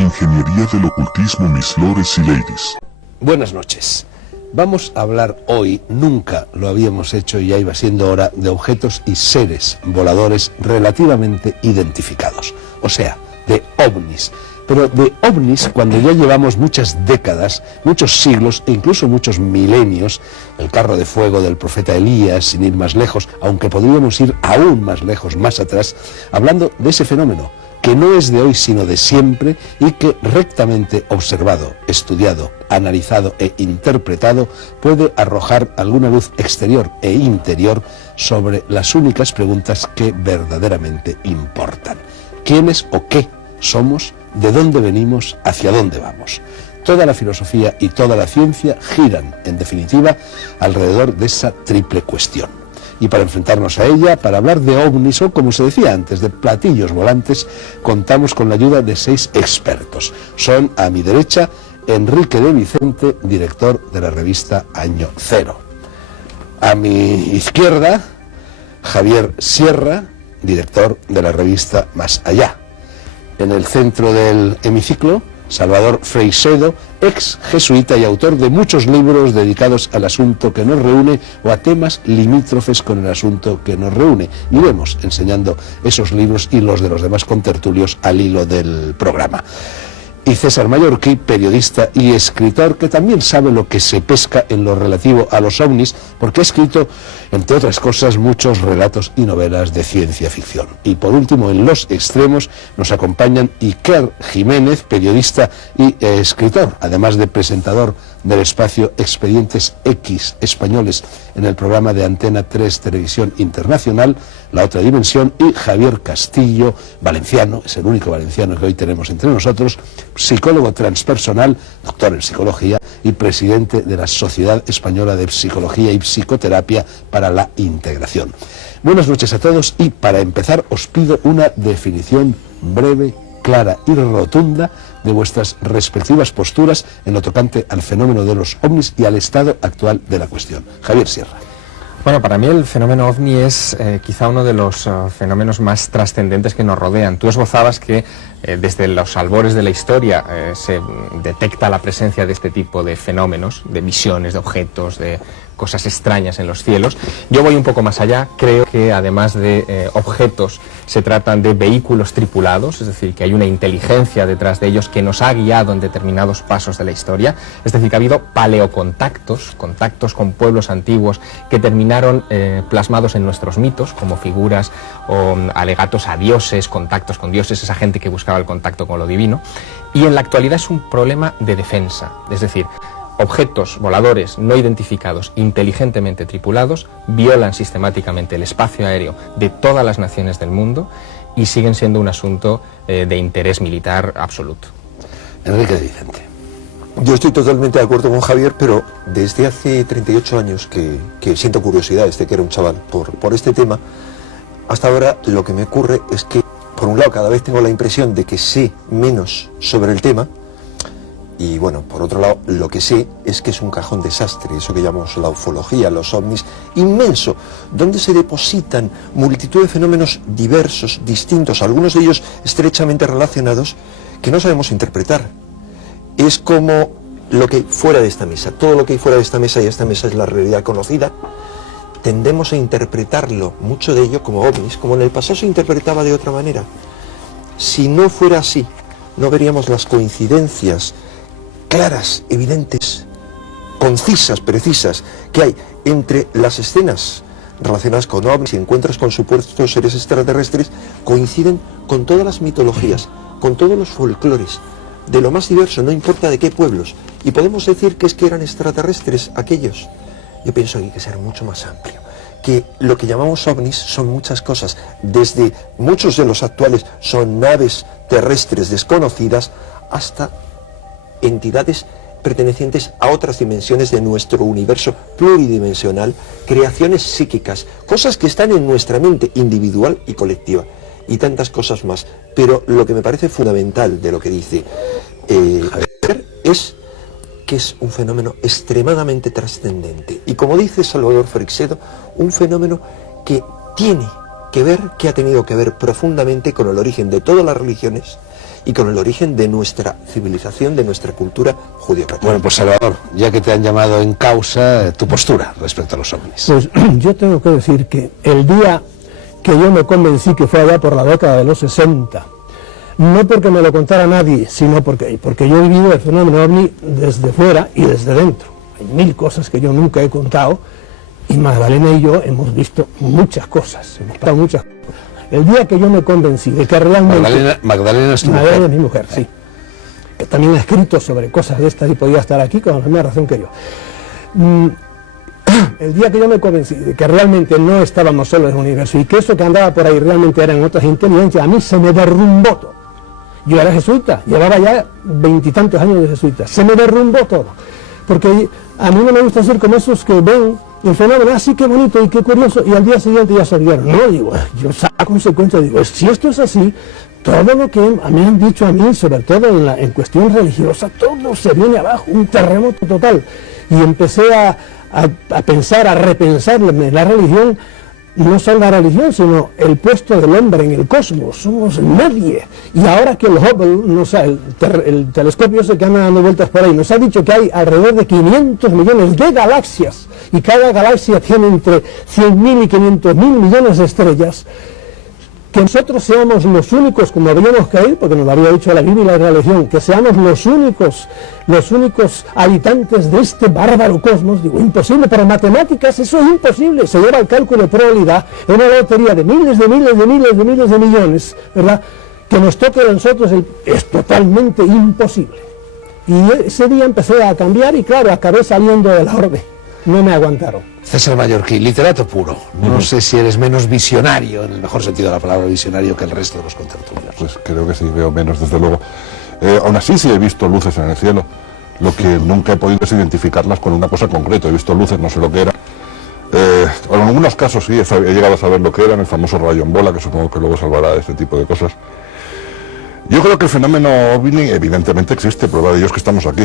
Ingeniería del ocultismo, mis lores y ladies. Buenas noches. Vamos a hablar hoy, nunca lo habíamos hecho y ya iba siendo hora, de objetos y seres voladores relativamente identificados. O sea, de ovnis. Pero de ovnis cuando ya llevamos muchas décadas, muchos siglos e incluso muchos milenios, el carro de fuego del profeta Elías, sin ir más lejos, aunque podríamos ir aún más lejos, más atrás, hablando de ese fenómeno, que no es de hoy sino de siempre y que rectamente observado, estudiado, analizado e interpretado puede arrojar alguna luz exterior e interior sobre las únicas preguntas que verdaderamente importan. ¿Quiénes o qué somos? ¿De dónde venimos? ¿Hacia dónde vamos? Toda la filosofía y toda la ciencia giran, en definitiva, alrededor de esa triple cuestión. Y para enfrentarnos a ella, para hablar de ovnis o, como se decía antes, de platillos volantes, contamos con la ayuda de 6 expertos. Son, a mi derecha, Enrique de Vicente, director de la revista Año Cero. A mi izquierda, Javier Sierra, director de la revista Más Allá. En el centro del hemiciclo, Salvador Freixedo, ex jesuita y autor de muchos libros dedicados al asunto que nos reúne o a temas limítrofes con el asunto que nos reúne. Iremos enseñando esos libros y los de los demás contertulios al hilo del programa. Y César Mallorquí, periodista y escritor, que también sabe lo que se pesca en lo relativo a los ovnis, porque ha escrito, entre otras cosas, muchos relatos y novelas de ciencia ficción. Y por último, en los extremos, nos acompañan Iker Jiménez, periodista y escritor, además de presentador del espacio Expedientes X españoles en el programa de Antena 3 Televisión Internacional, La Otra Dimensión, y Javier Castillo, valenciano, es el único valenciano que hoy tenemos entre nosotros, psicólogo transpersonal, doctor en psicología y presidente de la Sociedad Española de Psicología y Psicoterapia para la Integración. Buenas noches a todos y para empezar os pido una definición breve, clara y rotunda de vuestras respectivas posturas en lo tocante al fenómeno de los ovnis y al estado actual de la cuestión. Javier Sierra. Bueno, para mí el fenómeno ovni es quizá uno de los fenómenos más trascendentes que nos rodean. Tú esbozabas que desde los albores de la historia se detecta la presencia de este tipo de fenómenos, de visiones, de objetos, de cosas extrañas en los cielos. Yo voy un poco más allá, creo que además de objetos se tratan de vehículos tripulados, es decir, que hay una inteligencia detrás de ellos que nos ha guiado en determinados pasos de la historia, es decir, que ha habido paleocontactos, contactos con pueblos antiguos que terminaron plasmados en nuestros mitos como figuras o alegatos a dioses, contactos con dioses, esa gente que buscaba el contacto con lo divino, y en la actualidad es un problema de defensa, es decir, objetos voladores no identificados, inteligentemente tripulados, violan sistemáticamente el espacio aéreo de todas las naciones del mundo y siguen siendo un asunto de interés militar absoluto. Enrique de Vicente. Yo estoy totalmente de acuerdo con Javier, pero desde hace 38 años que siento curiosidad desde que era un chaval por este tema, hasta ahora lo que me ocurre es que, por un lado, cada vez tengo la impresión de que sé menos sobre el tema. Y bueno, por otro lado, lo que sé es que es un cajón desastre, eso que llamamos la ufología, los ovnis, inmenso, donde se depositan multitud de fenómenos diversos, distintos, algunos de ellos estrechamente relacionados, que no sabemos interpretar. Es como lo que hay fuera de esta mesa, todo lo que hay fuera de esta mesa, y esta mesa es la realidad conocida, tendemos a interpretarlo, mucho de ello, como ovnis, como en el pasado se interpretaba de otra manera. Si no fuera así, no veríamos las coincidencias claras, evidentes, concisas, precisas, que hay entre las escenas relacionadas con ovnis y encuentros con supuestos seres extraterrestres, coinciden con todas las mitologías, con todos los folclores, de lo más diverso, no importa de qué pueblos, y podemos decir que es que eran extraterrestres aquellos. Yo pienso que hay que ser mucho más amplio, que lo que llamamos ovnis son muchas cosas, desde muchos de los actuales son naves terrestres desconocidas, hasta entidades pertenecientes a otras dimensiones de nuestro universo pluridimensional, creaciones psíquicas, cosas que están en nuestra mente individual y colectiva, y tantas cosas más. Pero lo que me parece fundamental de lo que dice Javier es que es un fenómeno extremadamente trascendente, y como dice Salvador Freixedo, un fenómeno que tiene que ver, que ha tenido que ver profundamente con el origen de todas las religiones y con el origen de nuestra civilización, de nuestra cultura judío-católica. Bueno, pues Salvador, ya que te han llamado en causa, tu postura respecto a los ovnis. Pues yo tengo que decir que el día que yo me convencí, que fue allá por la década de los 60, no porque me lo contara nadie, sino porque yo he vivido el fenómeno ovni desde fuera y desde dentro. Hay mil cosas que yo nunca he contado, y Magdalena y yo hemos visto muchas cosas, hemos pasado muchas cosas. El día que yo me convencí de que realmente... Magdalena es tu Magdalena mujer. es mi mujer, sí. Que también ha escrito sobre cosas de estas y podía estar aquí con la misma razón que yo. El día que yo me convencí de que realmente no estábamos solos en el universo y que eso que andaba por ahí realmente eran otras inteligencias, a mí se me derrumbó todo. Yo era jesuita, llevaba ya 20 y tantos años de jesuita, se me derrumbó todo. Porque a mí no me gusta ser como esos que ven el fenómeno, así qué bonito y qué curioso, y al día siguiente ya se olvidaron. No, digo, yo saco consecuencias, digo, si esto es así, todo lo que me han dicho a mí, sobre todo en cuestión religiosa, todo se viene abajo, un terremoto total. Y empecé a pensar, a repensar la religión, no solo la religión, sino el puesto del hombre en el cosmos. Somos nadie. Y ahora que el Hubble, el telescopio ese que anda dando vueltas por ahí, nos ha dicho que hay alrededor de 500 millones de galaxias, y cada galaxia tiene entre 100.000 y 500.000 millones de estrellas, que nosotros seamos los únicos, como habríamos caído, porque nos lo había dicho la Biblia y la religión, que seamos los únicos habitantes de este bárbaro cosmos, digo, imposible, para matemáticas eso es imposible, se lleva el cálculo de probabilidad en una lotería de miles de millones, ¿verdad?, que nos toque a nosotros, es totalmente imposible. Y ese día empecé a cambiar y claro, acabé saliendo de la orden, no me aguantaron. César Mallorquí, literato puro. No sé si eres menos visionario, en el mejor sentido de la palabra visionario, que el resto de los contertulios. Pues creo que sí, veo menos, desde luego. Aún así sí he visto luces en el cielo. Lo que nunca he podido es identificarlas con una cosa concreta. He visto luces, no sé lo que era. En algunos casos sí, he llegado a saber lo que eran, el famoso rayo en bola, que supongo que luego salvará de este tipo de cosas. Yo creo que el fenómeno ovni evidentemente existe, prueba de ello es que estamos aquí.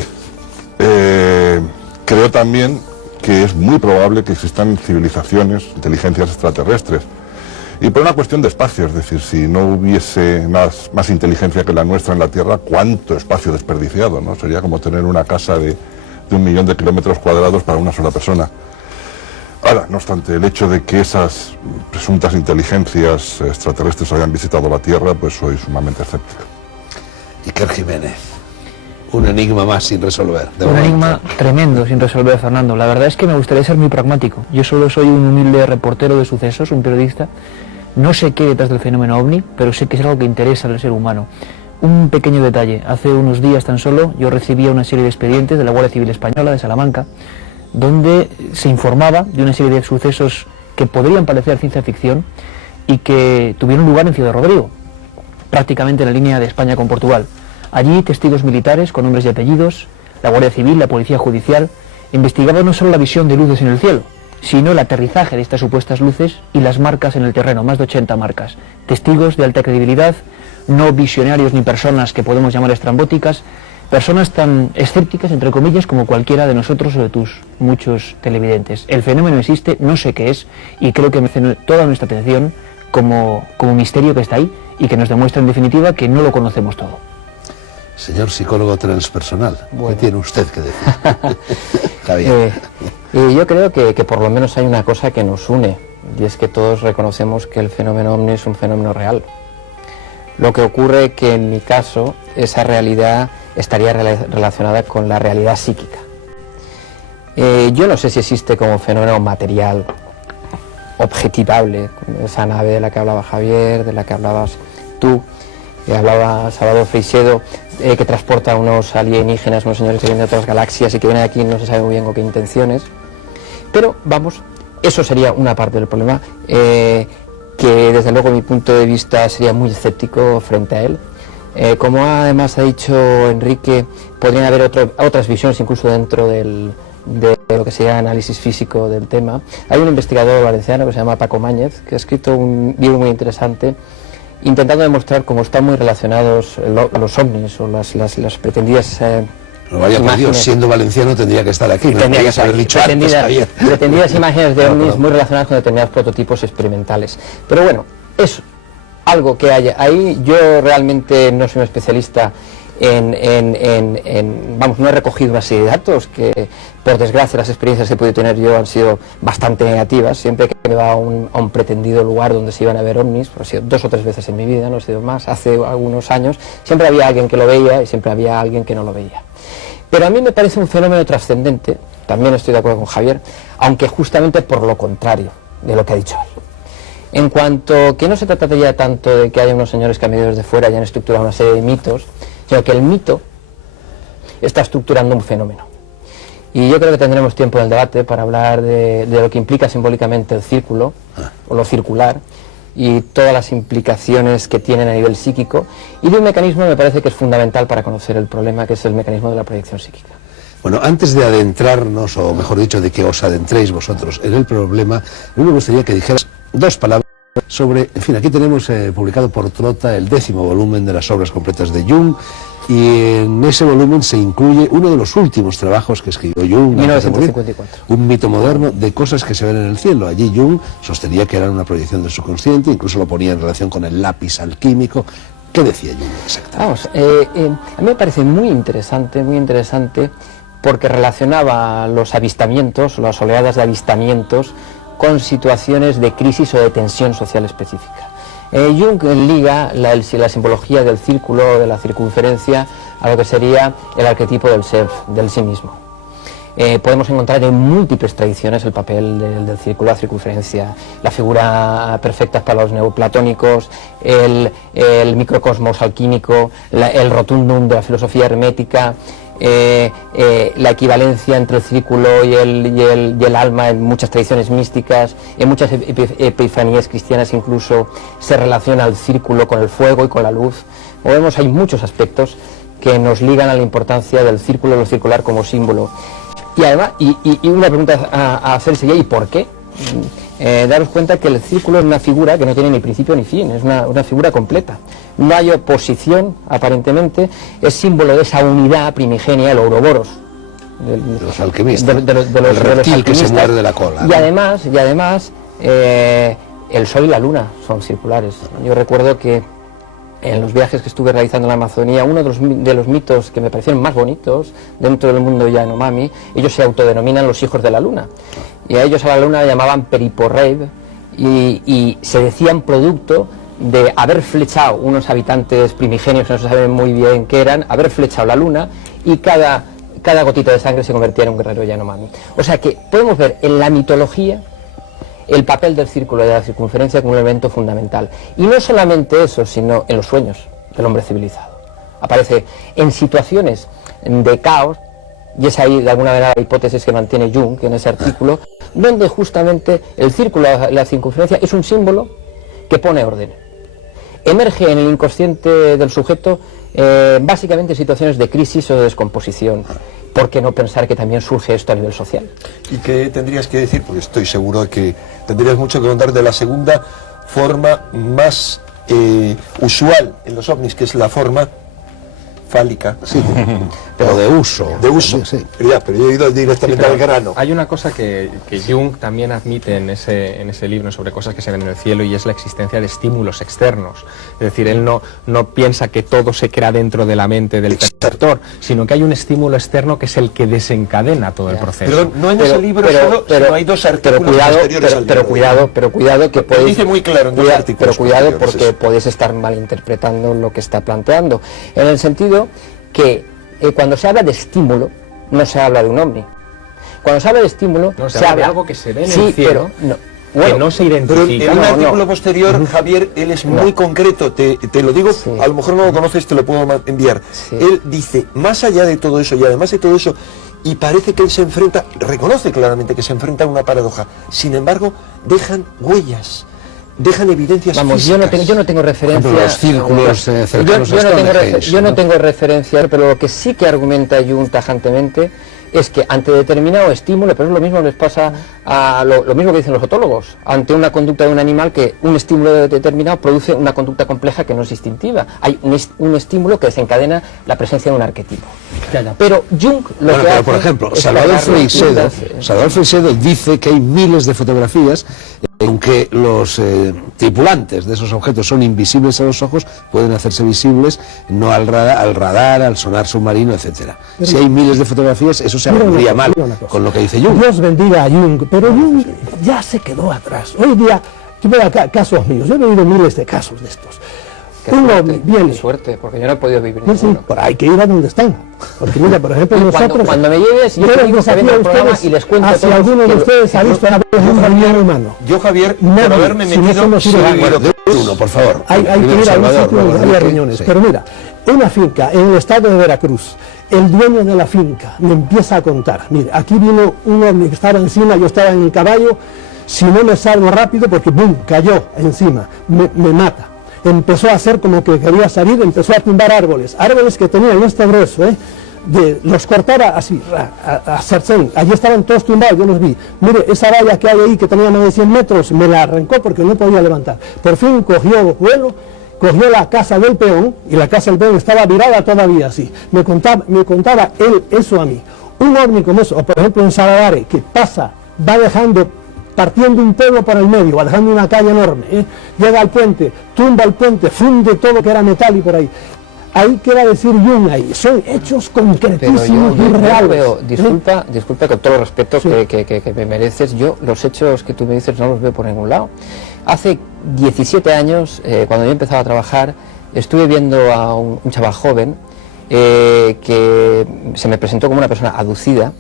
Creo también que es muy probable que existan civilizaciones, inteligencias extraterrestres. Y por una cuestión de espacio, es decir, si no hubiese más inteligencia que la nuestra en la Tierra, ¿cuánto espacio desperdiciado, ¿no? Sería como tener una casa de 1 millón de kilómetros cuadrados para una sola persona. Ahora, no obstante, el hecho de que esas presuntas inteligencias extraterrestres hayan visitado la Tierra, pues soy sumamente escéptico. Iker Jiménez, un enigma más sin resolver. Un enigma tremendo sin resolver, Fernando. La verdad es que me gustaría ser muy pragmático. Yo solo soy un humilde reportero de sucesos, un periodista. No sé qué detrás del fenómeno ovni, pero sé que es algo que interesa al ser humano. Un pequeño detalle. Hace unos días tan solo yo recibía una serie de expedientes de la Guardia Civil Española de Salamanca, donde se informaba de una serie de sucesos que podrían parecer ciencia ficción y que tuvieron lugar en Ciudad Rodrigo, prácticamente en la línea de España con Portugal. Allí testigos militares con nombres y apellidos, la Guardia Civil, la Policía Judicial, investigaban no solo la visión de luces en el cielo, sino el aterrizaje de estas supuestas luces y las marcas en el terreno, más de 80 marcas. Testigos de alta credibilidad, no visionarios ni personas que podemos llamar estrambóticas, personas tan escépticas, entre comillas, como cualquiera de nosotros o de tus muchos televidentes. El fenómeno existe, no sé qué es, y creo que merece toda nuestra atención como misterio que está ahí y que nos demuestra en definitiva que no lo conocemos todo. Señor psicólogo transpersonal, ¿qué tiene usted que decir? Javier. Yo creo que por lo menos hay una cosa que nos une, y es que todos reconocemos que el fenómeno ovni es un fenómeno real. Lo que ocurre que en mi caso esa realidad estaría relacionada con la realidad psíquica. Yo no sé si existe como fenómeno material, objetivable, esa nave de la que hablaba Javier, de la que hablabas tú, que hablaba Salvador Freixedo, que transporta unos alienígenas, unos señores que vienen de otras galaxias y que vienen aquí no se sabe muy bien con qué intenciones. Pero vamos, eso sería una parte del problema, que desde luego mi punto de vista sería muy escéptico frente a él. Como además ha dicho Enrique, podrían haber otras visiones incluso dentro de lo que sería análisis físico del tema. Hay un investigador valenciano que se llama Paco Máñez, que ha escrito un libro muy interesante intentando demostrar cómo están muy relacionados los ovnis o las pretendidas no vaya por Dios, siendo valenciano tendría que estar aquí. Tendría que haber dicho pretendidas imágenes de ovnis muy relacionadas con determinados prototipos experimentales. Pero bueno, eso, algo que haya ahí. Yo realmente no soy un especialista vamos, no he recogido una serie de datos que, por desgracia, las experiencias que he podido tener yo han sido bastante negativas. Siempre que me va a un pretendido lugar donde se iban a ver ovnis, ha sido 2 o 3 veces en mi vida, no he sido más, hace algunos años, siempre había alguien que lo veía y siempre había alguien que no lo veía. Pero a mí me parece un fenómeno trascendente, también estoy de acuerdo con Javier, aunque justamente por lo contrario de lo que ha dicho él. En cuanto que no se trata ya tanto de que haya unos señores que a medio desde fuera hayan estructurado una serie de mitos, sino que el mito está estructurando un fenómeno. Y yo creo que tendremos tiempo en el debate para hablar de lo que implica simbólicamente el círculo, o lo circular, y todas las implicaciones que tienen a nivel psíquico, y de un mecanismo me parece que es fundamental para conocer el problema, que es el mecanismo de la proyección psíquica. Bueno, antes de adentrarnos, o mejor dicho, de que os adentréis vosotros en el problema, a mí me gustaría que dijeras 2 palabras sobre, en fin, aquí tenemos publicado por Trota el 10º volumen de las obras completas de Jung, y en ese volumen se incluye uno de los últimos trabajos que escribió Jung, 1954. Un mito moderno de cosas que se ven en el cielo. Allí Jung sostenía que eran una proyección del subconsciente, incluso lo ponía en relación con el lápiz alquímico. ¿Qué decía Jung exactamente? Vamos, a mí me parece muy interesante, porque relacionaba los avistamientos, las oleadas de avistamientos, con situaciones de crisis o de tensión social específica. Jung liga la simbología del círculo, de la circunferencia, a lo que sería el arquetipo del self, del sí mismo. Podemos encontrar en múltiples tradiciones el papel del círculo, la circunferencia, la figura perfecta para los neoplatónicos, el microcosmos alquímico, el rotundum de la filosofía hermética, la equivalencia entre el círculo y el alma en muchas tradiciones místicas, en muchas epifanías cristianas incluso se relaciona el círculo con el fuego y con la luz. Como vemos, hay muchos aspectos que nos ligan a la importancia del círculo, lo circular como símbolo. Y además, y una pregunta a hacer sería, ¿y por qué? Daros cuenta que el círculo es una figura que no tiene ni principio ni fin, es una figura completa. No hay oposición, aparentemente, es símbolo de esa unidad primigenia, el Ouroboros. De los alquimistas, de el reptil que se muerde la cola. Y además, el Sol y la Luna son circulares. Yo recuerdo que en los viajes que estuve realizando en la Amazonía, uno de los mitos que me parecieron más bonitos dentro del mundo Yanomami, ellos se autodenominan los hijos de la luna, y a ellos a la luna la llamaban Periporreib, y se decían producto de haber flechado unos habitantes primigenios que no se saben muy bien qué eran, haber flechado la luna, y cada gotita de sangre se convertía en un guerrero Yanomami. O sea que podemos ver en la mitología el papel del círculo y de la circunferencia como un elemento fundamental. Y no solamente eso, sino en los sueños del hombre civilizado. Aparece en situaciones de caos, y es ahí de alguna manera la hipótesis que mantiene Jung en ese artículo, donde justamente el círculo, la circunferencia, es un símbolo que pone orden. Emerge en el inconsciente del sujeto básicamente en situaciones de crisis o de descomposición. ¿Por qué no pensar que también surge esto a nivel social? ¿Y qué tendrías que decir? Porque estoy seguro de que tendrías mucho que contar de la segunda forma más usual en los ovnis, que es la forma fálica. Sí, pero de uso. De uso, sí. Pero yo he ido directamente al grano. Hay una cosa que Jung también admite en ese libro sobre cosas que se ven en el cielo, y es la existencia de estímulos externos. Es decir, él no piensa que todo se crea dentro de la mente del perceptor, sino que hay un estímulo externo que es el que desencadena todo el proceso. Perdón, no en ese libro sino hay 2 artículos posteriores al libro. Pero cuidado que podéis... Dice muy claro en 2 artículos. Pero cuidado porque podéis estar malinterpretando lo que está planteando. En el sentido que cuando se habla de estímulo, no se habla de un ovni. Cuando se habla de estímulo, se habla de algo que se ve en el cielo, pero que no se identifica. Pero en un artículo posterior, Javier, él es muy concreto, te lo digo, a lo mejor no lo conoces, te lo puedo enviar. Él dice, más allá de todo eso, y además de todo eso, y parece que él se enfrenta, reconoce claramente que se enfrenta a una paradoja, sin embargo, dejan huellas, dejan evidencias físicas. Yo no tengo referencia. Los círculos cercanos yo no tengo referencia, pero lo que sí que argumenta Jung tajantemente es que ante determinado estímulo, pero es lo mismo que les pasa lo mismo que dicen los otólogos, ante una conducta de un animal que un estímulo determinado produce una conducta compleja que no es instintiva. Hay un estímulo que desencadena la presencia de un arquetipo. Pero Jung lo Bueno, que pero hace por ejemplo, es Salvador cargar Freixedo dice que hay miles de fotografías en que los tripulantes de esos objetos son invisibles a los ojos, pueden hacerse visibles no al radar, al sonar submarino, etcétera. Si hay miles de fotografías, eso se abriría mal con lo que dice Jung. Dios bendiga a Jung, pero Jung ya se quedó atrás. Hoy día, yo veo acá casos míos, yo he vivido miles de casos de estos. Qué suerte, porque yo no he podido vivir ninguno. Pero hay que ir a donde están. Porque mira, por ejemplo, nosotros... Cuando me lleves, yo te digo que venga al programa y les cuento si alguno de ustedes ha visto la vez un reunión humano. Yo, Javier, por haberme metido... Uno, por favor. Hay que ir a un sitio donde haya reuniones. Pero mira, una finca en el estado de Veracruz, el dueño de la finca me empieza a contar. Mire, aquí vino un ovni que estaba encima, yo estaba en el caballo, si no me salgo rápido, porque ¡bum!, cayó encima, me mata. Empezó a hacer como que quería salir, empezó a tumbar árboles que tenían este grueso, los cortaba así, a sartén. Allí estaban todos tumbados, yo los vi. Mire, esa valla que hay ahí, que tenía más de 100 metros, me la arrancó porque no podía levantar. Por fin cogió vuelo, cogió la casa del peón, y la casa del peón estaba virada todavía así. Me contaba él eso a mí. Un ovni como eso, o por ejemplo en Saladares, que pasa, va dejando, partiendo un pueblo por el medio, va dejando una calle enorme, llega al puente, tumba el puente, funde todo que era metal y por ahí. Ahí queda decir Jung ahí, son hechos concretísimos y reales. Veo, disculpa con todo el respeto que me mereces, yo los hechos que tú me dices no los veo por ningún lado. Hace 17 años, cuando yo empezaba a trabajar, estuve viendo a un chaval joven que se me presentó como una persona aducida,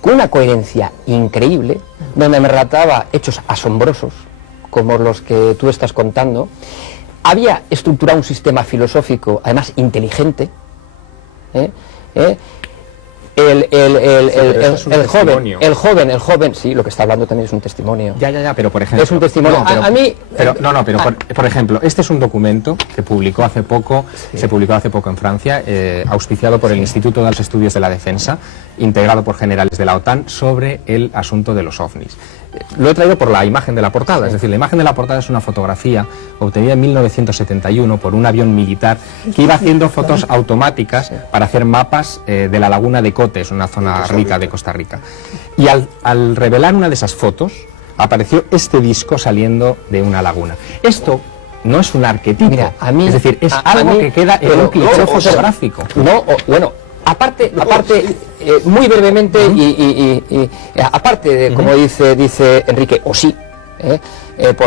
con una coherencia increíble, donde me relataba hechos asombrosos, como los que tú estás contando. Había estructurado un sistema filosófico, además inteligente. El joven, sí, lo que está hablando también es un testimonio. Ya, pero por ejemplo... Es un testimonio. Por ejemplo, este es un documento que publicó hace poco, se publicó hace poco en Francia, auspiciado por el Instituto de los Estudios de la Defensa, integrado por generales de la OTAN, sobre el asunto de los ovnis. Lo he traído por la imagen de la portada, es decir, la imagen de la portada es una fotografía obtenida en 1971 por un avión militar que iba haciendo fotos automáticas para hacer mapas de la laguna de Cotes, una zona rica de Costa Rica. Y al revelar una de esas fotos, apareció este disco saliendo de una laguna. Esto no es un arquetipo, mira, es decir, es algo que queda en un cliché fotográfico. Aparte, muy brevemente aparte de, como dice Enrique, o sí,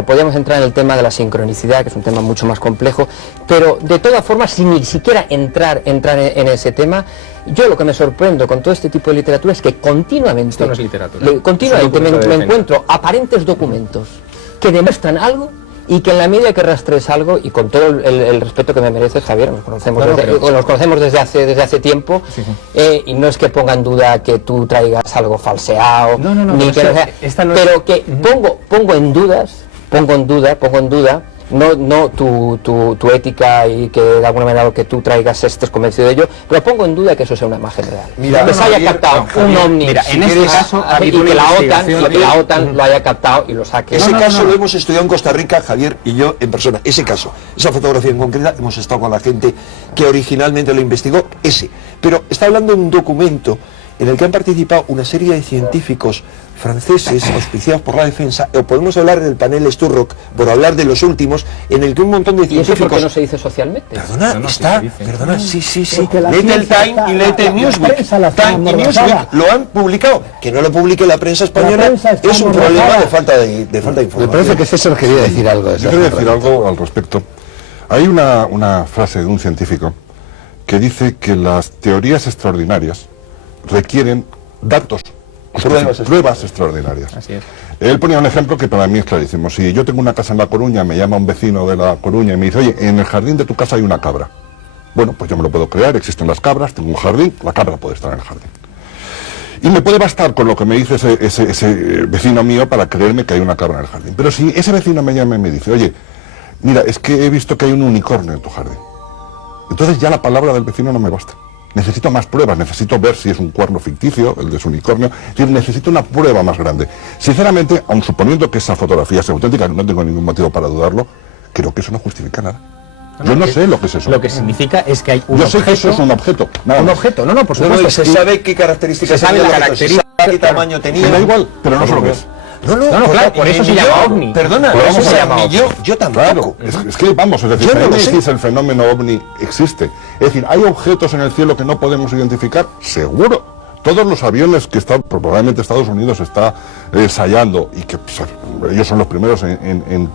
podríamos entrar en el tema de la sincronicidad, que es un tema mucho más complejo, pero de todas formas, sin ni siquiera entrar en ese tema, yo lo que me sorprendo con todo este tipo de literatura es que continuamente, esto no es literatura, continuamente me encuentro aparentes documentos que demuestran algo, y que en la medida que rastres algo, y con todo el respeto que me mereces, Javier, nos conocemos desde hace tiempo, y no es que ponga en duda que tú traigas algo falseado, pero que pongo en duda no tu ética, y que de alguna manera lo que tú traigas estés convencido de ello, pero pongo en duda que eso sea una imagen real. Mira, que se haya captado un ovni, en este caso, y que la OTAN lo haya captado y lo saque. Ese caso lo hemos estudiado en Costa Rica, Javier y yo en persona. Ese caso, esa fotografía en concreta, hemos estado con la gente que originalmente lo investigó, pero está hablando de un documento en el que han participado una serie de científicos franceses auspiciados por la defensa, o podemos hablar del panel Sturrock, por hablar de los últimos, en el que un montón de científicos... ¿Y eso por qué no se dice socialmente? Sí. Léete el Time y léete el Newsweek. Time y Newsweek lo han publicado. Que no lo publique la prensa española es un problema de falta de información. Me parece que César quería decir algo. Yo quería decir algo al respecto. Hay una frase de un científico que dice que las teorías extraordinarias requieren datos, pruebas extraordinarias. Así es. Él ponía un ejemplo que para mí es clarísimo. Si yo tengo una casa en La Coruña, me llama un vecino de La Coruña y me dice, oye, en el jardín de tu casa hay una cabra. Bueno, pues yo me lo puedo crear, existen las cabras, tengo un jardín, la cabra puede estar en el jardín. Y me puede bastar con lo que me dice ese vecino mío para creerme que hay una cabra en el jardín. Pero si ese vecino me llama y me dice, oye, mira, es que he visto que hay un unicornio en tu jardín. Entonces ya la palabra del vecino no me basta. necesito más pruebas, necesito ver si es un cuerno ficticio, el de su unicornio, es decir, necesito una prueba más grande. Sinceramente, aun suponiendo que esa fotografía sea auténtica, no tengo ningún motivo para dudarlo, creo que eso no justifica nada. Yo no sé lo que es eso. Lo que significa es que hay un Yo objeto... sé que eso es un objeto. Nada Un más. objeto, no, por No, supuesto. y se sabe qué características Se sabe tenía la el objeto, se característica, sabe qué tamaño tenía. Me da igual, pero no sé lo que es. No, claro, por eso se llama ovni. Perdona, Pero eso vamos se a llama ver. ovni. Yo tampoco. Claro, es que vamos, es decir, Yo no si lo me sé. decís el fenómeno ovni existe. Es decir, ¿hay objetos en el cielo que no podemos identificar? Seguro. Todos los aviones que probablemente Estados Unidos está ensayando y que pues, ellos son los primeros en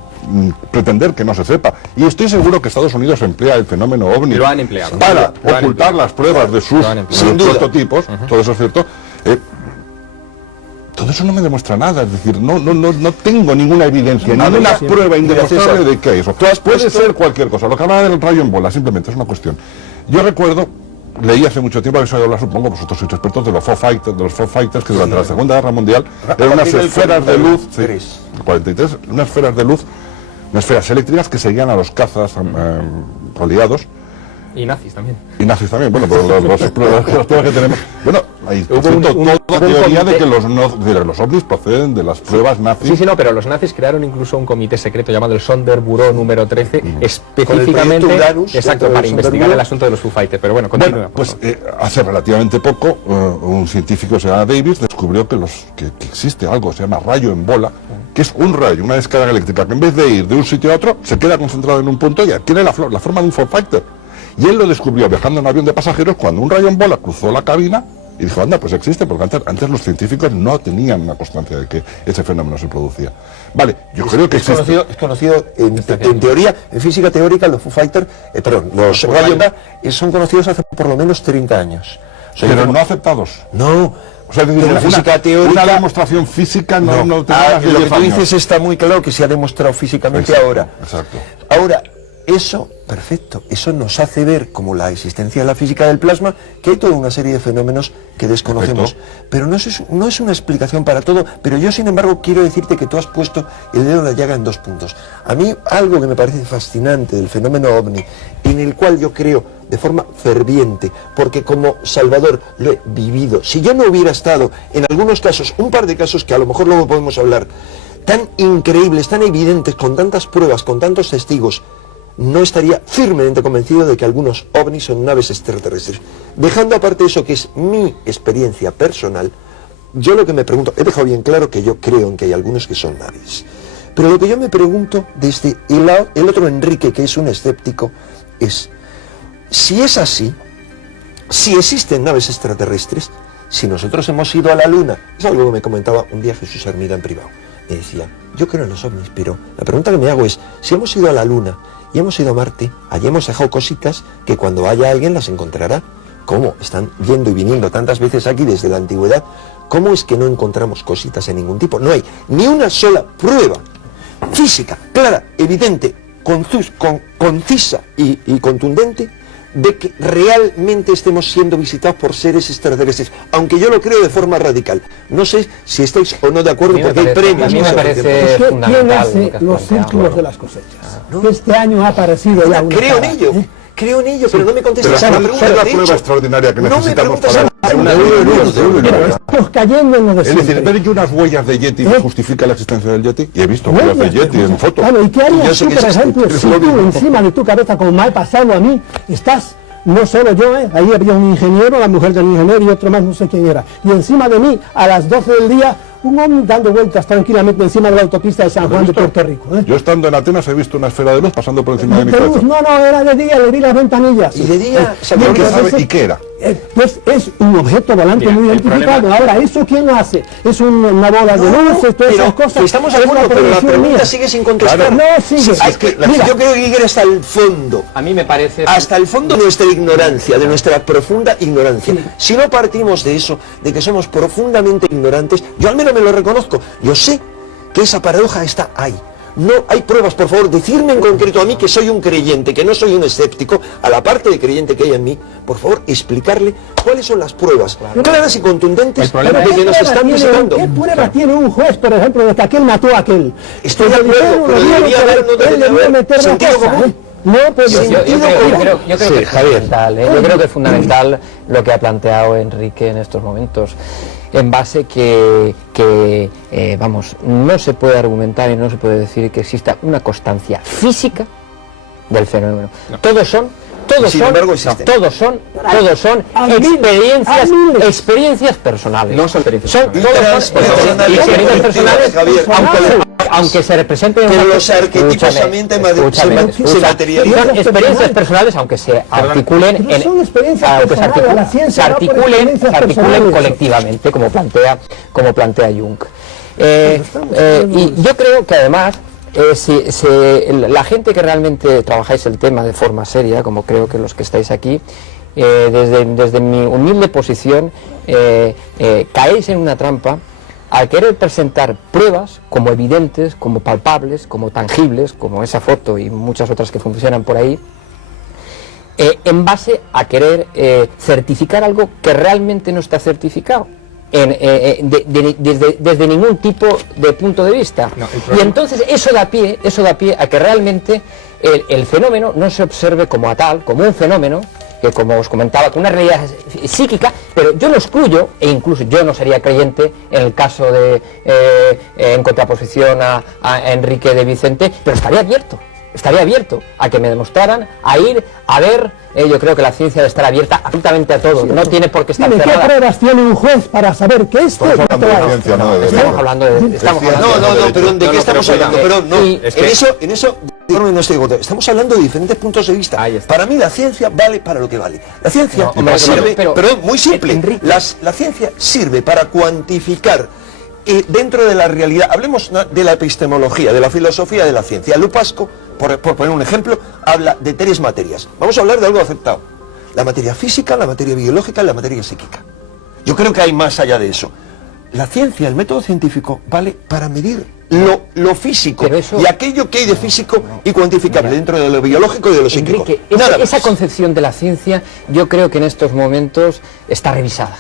pretender que no se sepa. Y estoy seguro que Estados Unidos emplea el fenómeno ovni Lo han empleado. para Lo han ocultar empleado. las pruebas de sus Lo han empleado. prototipos. Todo eso es cierto. Todo eso no me demuestra nada, es decir, no tengo ninguna evidencia, ninguna prueba indemostrable de que hay eso. Puede ser cualquier cosa, lo que hablaba del rayo en bola, simplemente es una cuestión. Yo recuerdo, leí hace mucho tiempo, habéis oído hablar, supongo, vosotros sois expertos de los Foo Fighters, que durante la Segunda Guerra Mundial eran unas esferas de luz, 43, unas esferas de luz, unas esferas eléctricas que seguían a los cazas aliados. Y nazis también. Y nazis también, bueno, pero las pruebas que tenemos. Bueno, hay toda teoría de que los ovnis proceden de las pruebas nazis. Sí, no, pero los nazis crearon incluso un comité secreto llamado el Sonderbüro número 13, específicamente Uranus, exacto, para investigar el asunto de los Foo Fighters. Pero bueno, continúa. Bueno, pues hace relativamente poco, un científico se llama Davis descubrió que existe algo, se llama rayo en bola, que es un rayo, una descarga eléctrica, que en vez de ir de un sitio a otro, se queda concentrado en un punto y adquiere la forma de un Foo Fighter. Y él lo descubrió viajando en un avión de pasajeros cuando un rayo en bola cruzó la cabina y dijo, anda, pues existe, porque antes los científicos no tenían una constancia de que ese fenómeno se producía. Vale, yo creo que existe. Es conocido en teoría, en física teórica, los Foo Fighters, los rayos en bola son conocidos hace por lo menos 30 años. O sea, Pero no aceptados. No. O sea, Pero la física teórica... Una demostración física no tiene más de lo que 10 tú años. dices está muy claro que se ha demostrado físicamente Exacto, ahora. exacto. Ahora, eso, perfecto, eso nos hace ver, como la existencia de la física del plasma, que hay toda una serie de fenómenos que desconocemos. Perfecto. Pero no es una explicación para todo, pero yo, sin embargo, quiero decirte que tú has puesto el dedo en la llaga en 2 puntos. A mí, algo que me parece fascinante del fenómeno ovni, en el cual yo creo de forma ferviente, porque como Salvador lo he vivido, si yo no hubiera estado, en algunos casos, un par de casos que a lo mejor luego podemos hablar, tan increíbles, tan evidentes, con tantas pruebas, con tantos testigos, no estaría firmemente convencido de que algunos ovnis son naves extraterrestres. Dejando aparte eso, que es mi experiencia personal, yo lo que me pregunto, he dejado bien claro que yo creo en que hay algunos que son naves, pero lo que yo me pregunto desde el otro Enrique, que es un escéptico, es, si es así, si existen naves extraterrestres, si nosotros hemos ido a la Luna, es algo que me comentaba un día Jesús Hermida en privado, me decía, yo creo en los ovnis, pero la pregunta que me hago es, si hemos ido a la Luna y hemos ido a Marte, allí hemos dejado cositas que cuando vaya alguien las encontrará. ¿Cómo? Están yendo y viniendo tantas veces aquí desde la antigüedad. ¿Cómo es que no encontramos cositas de ningún tipo? No hay ni una sola prueba física, clara, evidente, concisa y contundente de que realmente estemos siendo visitados por seres extraterrestres, aunque yo lo creo de forma radical. No sé si estáis o no de acuerdo, porque hay premios. A mí me parece ¿Quién fundamental hace lo que has los planteado. círculos de las cosechas? Este año ha aparecido ya una Creo en cara, ello, ¿eh? creo en ello, pero no me contestes Pero a la ¿cuál pregunta. es la de prueba hecho, extraordinaria que no me necesitamos preguntes para a la una Pero estamos cayendo en lo de Es decir, siempre. ver que unas huellas de Yeti me justifica la existencia del Yeti. Y he visto huellas de Yeti en fotos. Claro, ¿y qué Yo harías sé tú, que por existe, ejemplo, es si lo tú mismo. encima de tu cabeza, como me ha pasado a mí, estás, no solo yo, ahí había un ingeniero, la mujer del ingeniero y otro más, no sé quién era, y encima de mí, a las 12 del día, un hombre dando vueltas tranquilamente encima de la autopista de San Juan de Puerto Rico. Yo estando en Atenas he visto una esfera de luz pasando por encima de mi cabeza. No, era de día, le vi las ventanillas. Y de día, ¿Y qué sabe? ¿Y qué era? Pues es un objeto volante Mira, muy el identificado. problema- Ahora, ¿eso quién lo hace? Es una bola de luz, todas pero esas cosas. estamos de Es acuerdo, una pero la predicción pregunta mía. sigue sin contestar. Claro. No, sigue. Sí, es que Mira. yo creo que hay que ir hasta el fondo. A mí me parece... Hasta el fondo de nuestra ignorancia, de nuestra profunda ignorancia. Si no partimos de eso, de que somos profundamente ignorantes, yo al menos me lo reconozco. Yo sé que esa paradoja está ahí. No hay pruebas, por favor, decirme en concreto a mí que soy un creyente, que no soy un escéptico, a la parte de creyente que hay en mí, por favor, explicarle cuáles son las pruebas claras y contundentes El problema de ¿Pero que nos están visitando. ¿Qué prueba tiene un juez, por ejemplo, de que aquel mató a aquel? Estoy de Lo acuerdo, dieron, pero lo dieron, debería haber, no él debería debió haber meter la sentido cosa, común. No, pues Yo creo que Sí, es fundamental, yo creo que es fundamental lo que ha planteado Enrique en estos momentos, en base vamos, no se puede argumentar y no se puede decir que exista una constancia física del fenómeno. No. Todos son experiencias personales. No son experiencias experiencias personales, aunque se representen pero los arquetipos se materializan. Son experiencias personales, aunque se articulen no son experiencias personales, la ciencia se va por articulen experiencias personales. colectivamente, como plantea Jung. Y yo creo que además la gente que realmente trabajáis el tema de forma seria, como creo que los que estáis aquí, desde mi humilde posición, caéis en una trampa al querer presentar pruebas como evidentes, como palpables, como tangibles, como esa foto y muchas otras que funcionan por ahí, en base a querer certificar algo que realmente no está certificado. Desde ningún tipo de punto de vista. Y entonces eso da pie a que realmente el fenómeno no se observe como a tal, como un fenómeno que, como os comentaba, con una realidad psíquica, pero yo lo excluyo, e incluso yo no sería creyente en el caso de en contraposición a Enrique de Vicente, pero estaría abierto a que me demostraran, a ir a ver. Yo creo que la ciencia debe estar abierta absolutamente a todo, no tiene por qué estar ¿Qué cerrada. pruebas tiene un juez para saber que esto es Estamos hablando de Perdón, ¿de qué estamos hablando? Perdón, no. En eso no estoy de acuerdo. Estamos hablando de diferentes puntos de vista. Para mí la ciencia vale para lo que vale. La ciencia sirve, perdón, muy simple. La ciencia sirve para cuantificar dentro de la realidad. Hablemos de la epistemología, de la filosofía de la ciencia. Lupasco, por poner un ejemplo, habla de tres materias. Vamos a hablar de algo aceptado: la materia física, la materia biológica y la materia psíquica. Yo creo que hay más allá de eso. La ciencia, el método científico, vale para medir lo físico y aquello que hay de físico y cuantificable dentro de lo biológico y de lo psíquico. Enrique, esa concepción de la ciencia, yo creo que en estos momentos está revisada.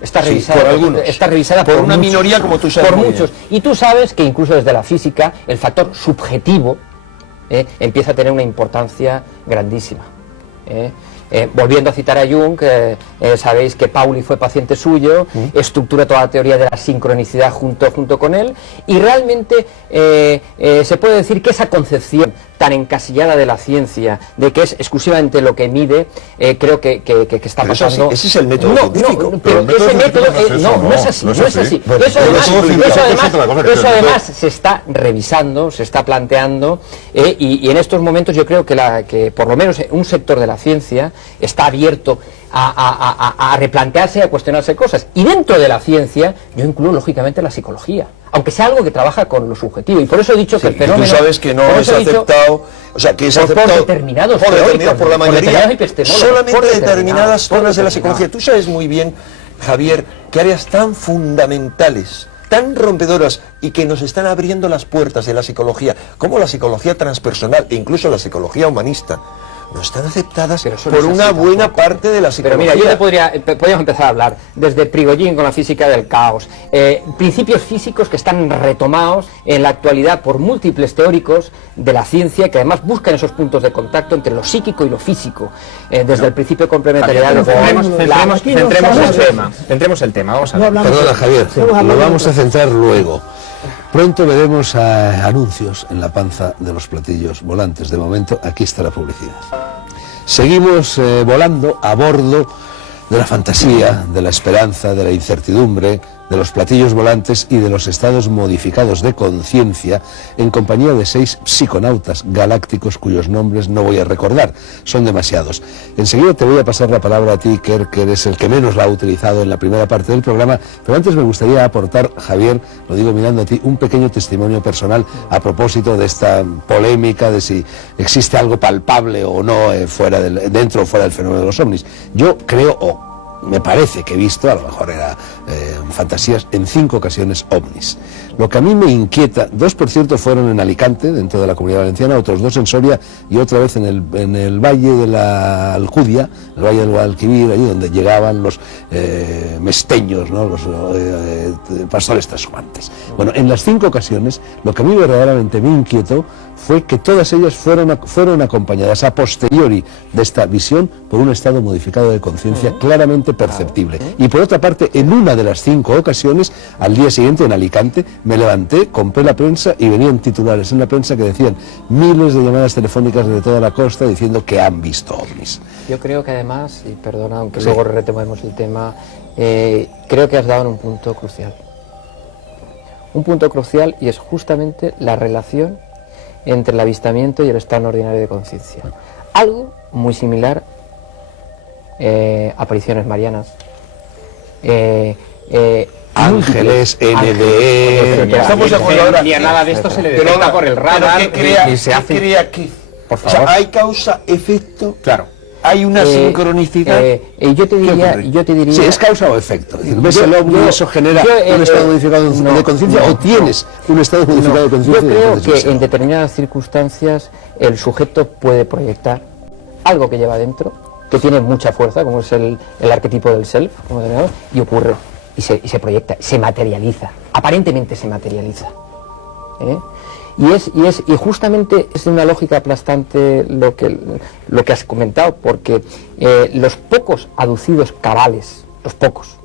Está revisada por una muchos, minoría, como tú sabes. Por muchos. Y tú sabes que incluso desde la física el factor subjetivo empieza a tener una importancia grandísima. Volviendo a citar a Jung, sabéis que Pauli fue paciente suyo, estructura toda la teoría de la sincronicidad junto con él, y realmente se puede decir que esa concepción tan encasillada de la ciencia, de que es exclusivamente lo que mide, creo que está pasando. Ese es el método científico. Pero ese método no es así. Eso además se está revisando, se está planteando, y en estos momentos yo creo que por lo menos un sector de la ciencia está abierto a replantearse y a cuestionarse cosas. Y dentro de la ciencia yo incluyo lógicamente la psicología, aunque sea algo que trabaja con lo subjetivo, y por eso he dicho que el fenómeno... Tú sabes que no es aceptado, o sea, que es aceptado por determinados por la mayoría, solamente por determinadas zonas de la psicología. Tú sabes muy bien, Javier, que áreas tan fundamentales, tan rompedoras, y que nos están abriendo las puertas de la psicología, como la psicología transpersonal e incluso la psicología humanista, no están aceptadas por una buena parte de la psicología. Pero mira, podríamos empezar a hablar desde Prigogine con la física del caos, principios físicos que están retomados en la actualidad por múltiples teóricos de la ciencia, que además buscan esos puntos de contacto entre lo psíquico y lo físico, desde el principio de complementariedad. Centremos el tema, vamos a ver. Perdona, Javier, lo vamos a centrar luego. Pronto veremos anuncios en la panza de los platillos volantes. De momento, aquí está la publicidad. Seguimos volando a bordo de la fantasía, de la esperanza, de la incertidumbre, de los platillos volantes y de los estados modificados de conciencia, en compañía de 6 psiconautas galácticos cuyos nombres no voy a recordar, son demasiados. Enseguida te voy a pasar la palabra a ti, que eres el que menos la ha utilizado en la primera parte del programa, pero antes me gustaría aportar, Javier, lo digo mirando a ti, un pequeño testimonio personal a propósito de esta polémica de si existe algo palpable o no dentro o fuera del fenómeno de los ovnis. Yo creo, me parece que he visto, a lo mejor era fantasías, en 5 ocasiones ovnis. Lo que a mí me inquieta, 2 por cierto fueron en Alicante, dentro de la Comunidad Valenciana, otros 2 en Soria y otra vez en el Valle de la Alcudia, el Valle del Guadalquivir, allí donde llegaban los mesteños, ¿no? Los pastores trashumantes. Bueno, en las 5 ocasiones, lo que a mí verdaderamente me inquietó fue que todas ellas fueron acompañadas a posteriori de esta visión por un estado modificado de conciencia claramente perceptible. Y por otra parte, en una de las 5 ocasiones, al día siguiente en Alicante, me levanté, compré la prensa y venían titulares en la prensa que decían miles de llamadas telefónicas de toda la costa diciendo que han visto ovnis. Yo creo que además, y perdona, aunque luego retomemos el tema, creo que has dado en un punto crucial. Un punto crucial, y es justamente la relación entre el avistamiento y el estado ordinario de conciencia. Algo muy similar, apariciones marianas, Ángeles, NDE... Estamos de acuerdo ahora. Ni a nada de esto se le detecta por el radar, ¿Qué ni se hace... crea aquí? Por O sea, favor. hay causa, efecto, Claro. hay una sincronicidad. Yo te diría... Sí, es causa o efecto. ¿Ves el ovni y eso genera un estado modificado de conciencia o tienes un estado modificado de conciencia? Yo creo que en determinadas circunstancias el sujeto puede proyectar algo que lleva dentro, que tiene mucha fuerza, como es el arquetipo del self, como tenemos, y ocurre, y se proyecta, se materializa, aparentemente se materializa. Y justamente es de una lógica aplastante lo que has comentado, porque los pocos aducidos cabales, los pocos,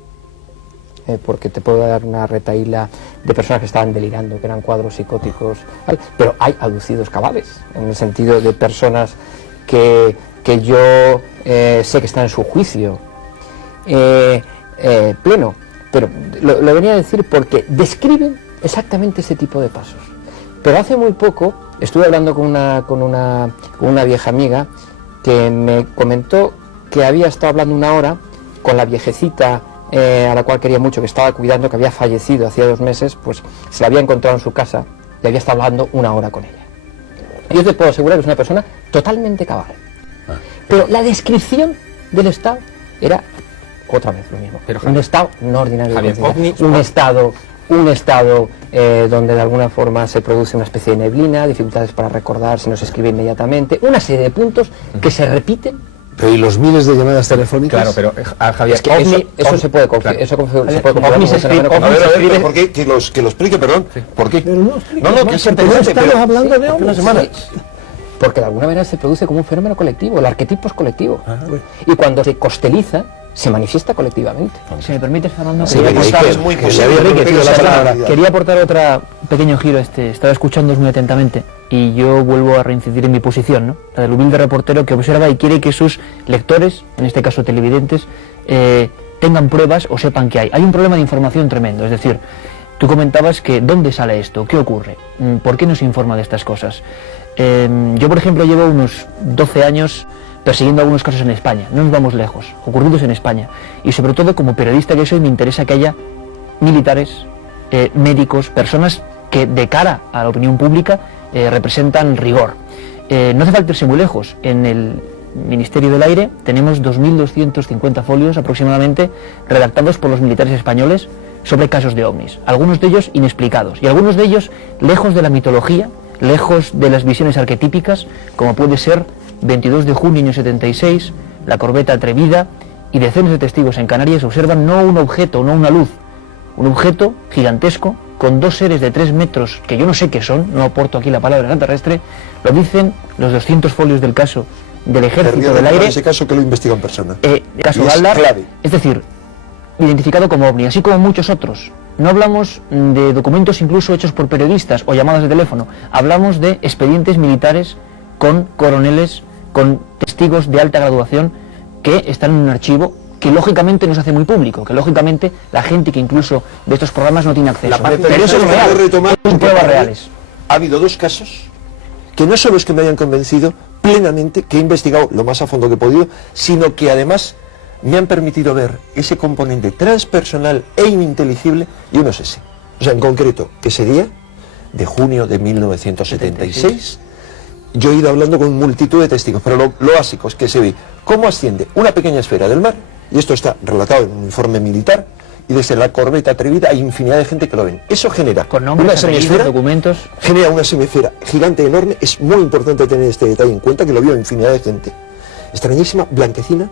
porque te puedo dar una retahíla de personas que estaban delirando, que eran cuadros psicóticos, ¿vale? Pero hay aducidos cabales, en el sentido de personas que yo sé que están en su juicio pleno, pero lo venía a decir porque describen exactamente ese tipo de pasos. Pero hace muy poco estuve hablando con una vieja amiga que me comentó que había estado hablando una hora con la viejecita a la cual quería mucho, que estaba cuidando, que había fallecido hacía 2 meses, pues se la había encontrado en su casa y había estado hablando una hora con ella. Yo te puedo asegurar que es una persona totalmente cabal. Pero la descripción del estado era otra vez lo mismo. Pero, un estado no ordinario de Javier, conciencia, un estado donde de alguna forma se produce una especie de neblina, dificultades para recordar, se nos escribe inmediatamente, una serie de puntos que se repiten. Pero ¿y los miles de llamadas telefónicas? Claro, pero Javier, Es que eso se puede confirmar. Eso se puede confirmar. ¿Por qué? Que lo explique, perdón. ¿Por qué? Pero no, explica No, más, que es porque no interesante, estamos pero- hablando de Hace unas ovnis. semanas. Porque de alguna manera se produce como un fenómeno colectivo, el arquetipo es colectivo. Y cuando se costeliza, se manifiesta colectivamente. Si me permites, Fernando, Sí, quería venga, aportar- Iker, es muy que posible, le había pero repetido que la sea palabra. la- Quería aportar otro pequeño giro a este. Estaba escuchando muy atentamente y yo vuelvo a reincidir en mi posición, ¿no? La del humilde reportero que observa y quiere que sus lectores, en este caso televidentes, tengan pruebas o sepan que hay. Hay un problema de información tremendo, es decir, tú comentabas que ¿dónde sale esto? ¿Qué ocurre? ¿Por qué no se informa de estas cosas? Yo, por ejemplo, llevo unos 12 años persiguiendo algunos casos en España, no nos vamos lejos, ocurridos en España. Y sobre todo, como periodista que soy, me interesa que haya militares, médicos, personas que de cara a la opinión pública representan rigor. No hace falta irse muy lejos. En el Ministerio del Aire tenemos 2.250 folios aproximadamente redactados por los militares españoles sobre casos de ovnis, algunos de ellos inexplicados y algunos de ellos lejos de la mitología, lejos de las visiones arquetípicas, como puede ser 22 de junio año 76, la corbeta Atrevida, y decenas de testigos en Canarias observan no un objeto, no una luz, un objeto gigantesco con 2 seres de 3 metros, que yo no sé qué son, no aporto aquí la palabra extraterrestre, lo dicen los 200 folios del caso del Ejército del Aire, En ese caso que lo investiga en persona. el caso Y es Galdar, clave. es decir, identificado como ovni, así como muchos otros. No hablamos de documentos incluso hechos por periodistas o llamadas de teléfono, hablamos de expedientes militares con coroneles, con testigos de alta graduación que están en un archivo que lógicamente no se hace muy público, que lógicamente la gente que incluso de estos programas no tiene acceso. Pero eso es real, son pruebas reales. Ha habido 2 casos que no solo es que me hayan convencido plenamente, que he investigado lo más a fondo que he podido, sino que además me han permitido ver ese componente transpersonal e ininteligible, y uno es ese. O sea, en concreto, ese día de junio de 1976, yo he ido hablando con multitud de testigos, pero lo básico es que se ve cómo asciende una pequeña esfera del mar y esto está relatado en un informe militar, y desde la corbeta atrevida hay infinidad de gente que lo ven. Eso genera Con nombres, una semiesfera, documentos. genera una semiesfera gigante, enorme. Es muy importante tener este detalle en cuenta, que lo vio infinidad de gente. Extrañísima, blanquecina.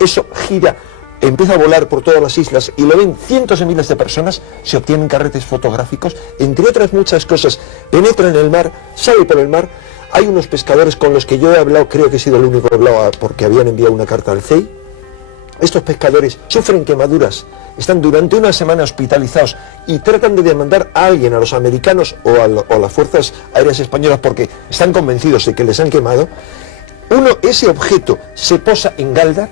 Eso gira, empieza a volar por todas las islas y lo ven cientos de miles de personas. Se obtienen carretes fotográficos, entre otras muchas cosas. Penetra en el mar, sale por el mar. Hay unos pescadores con los que yo he hablado, creo que he sido el único que he hablado porque habían enviado una carta al CEI. Estos pescadores sufren quemaduras, están durante una semana hospitalizados y tratan de demandar a alguien, a los americanos o a las fuerzas aéreas españolas, porque están convencidos de que les han quemado. Ese objeto se posa en Gáldar.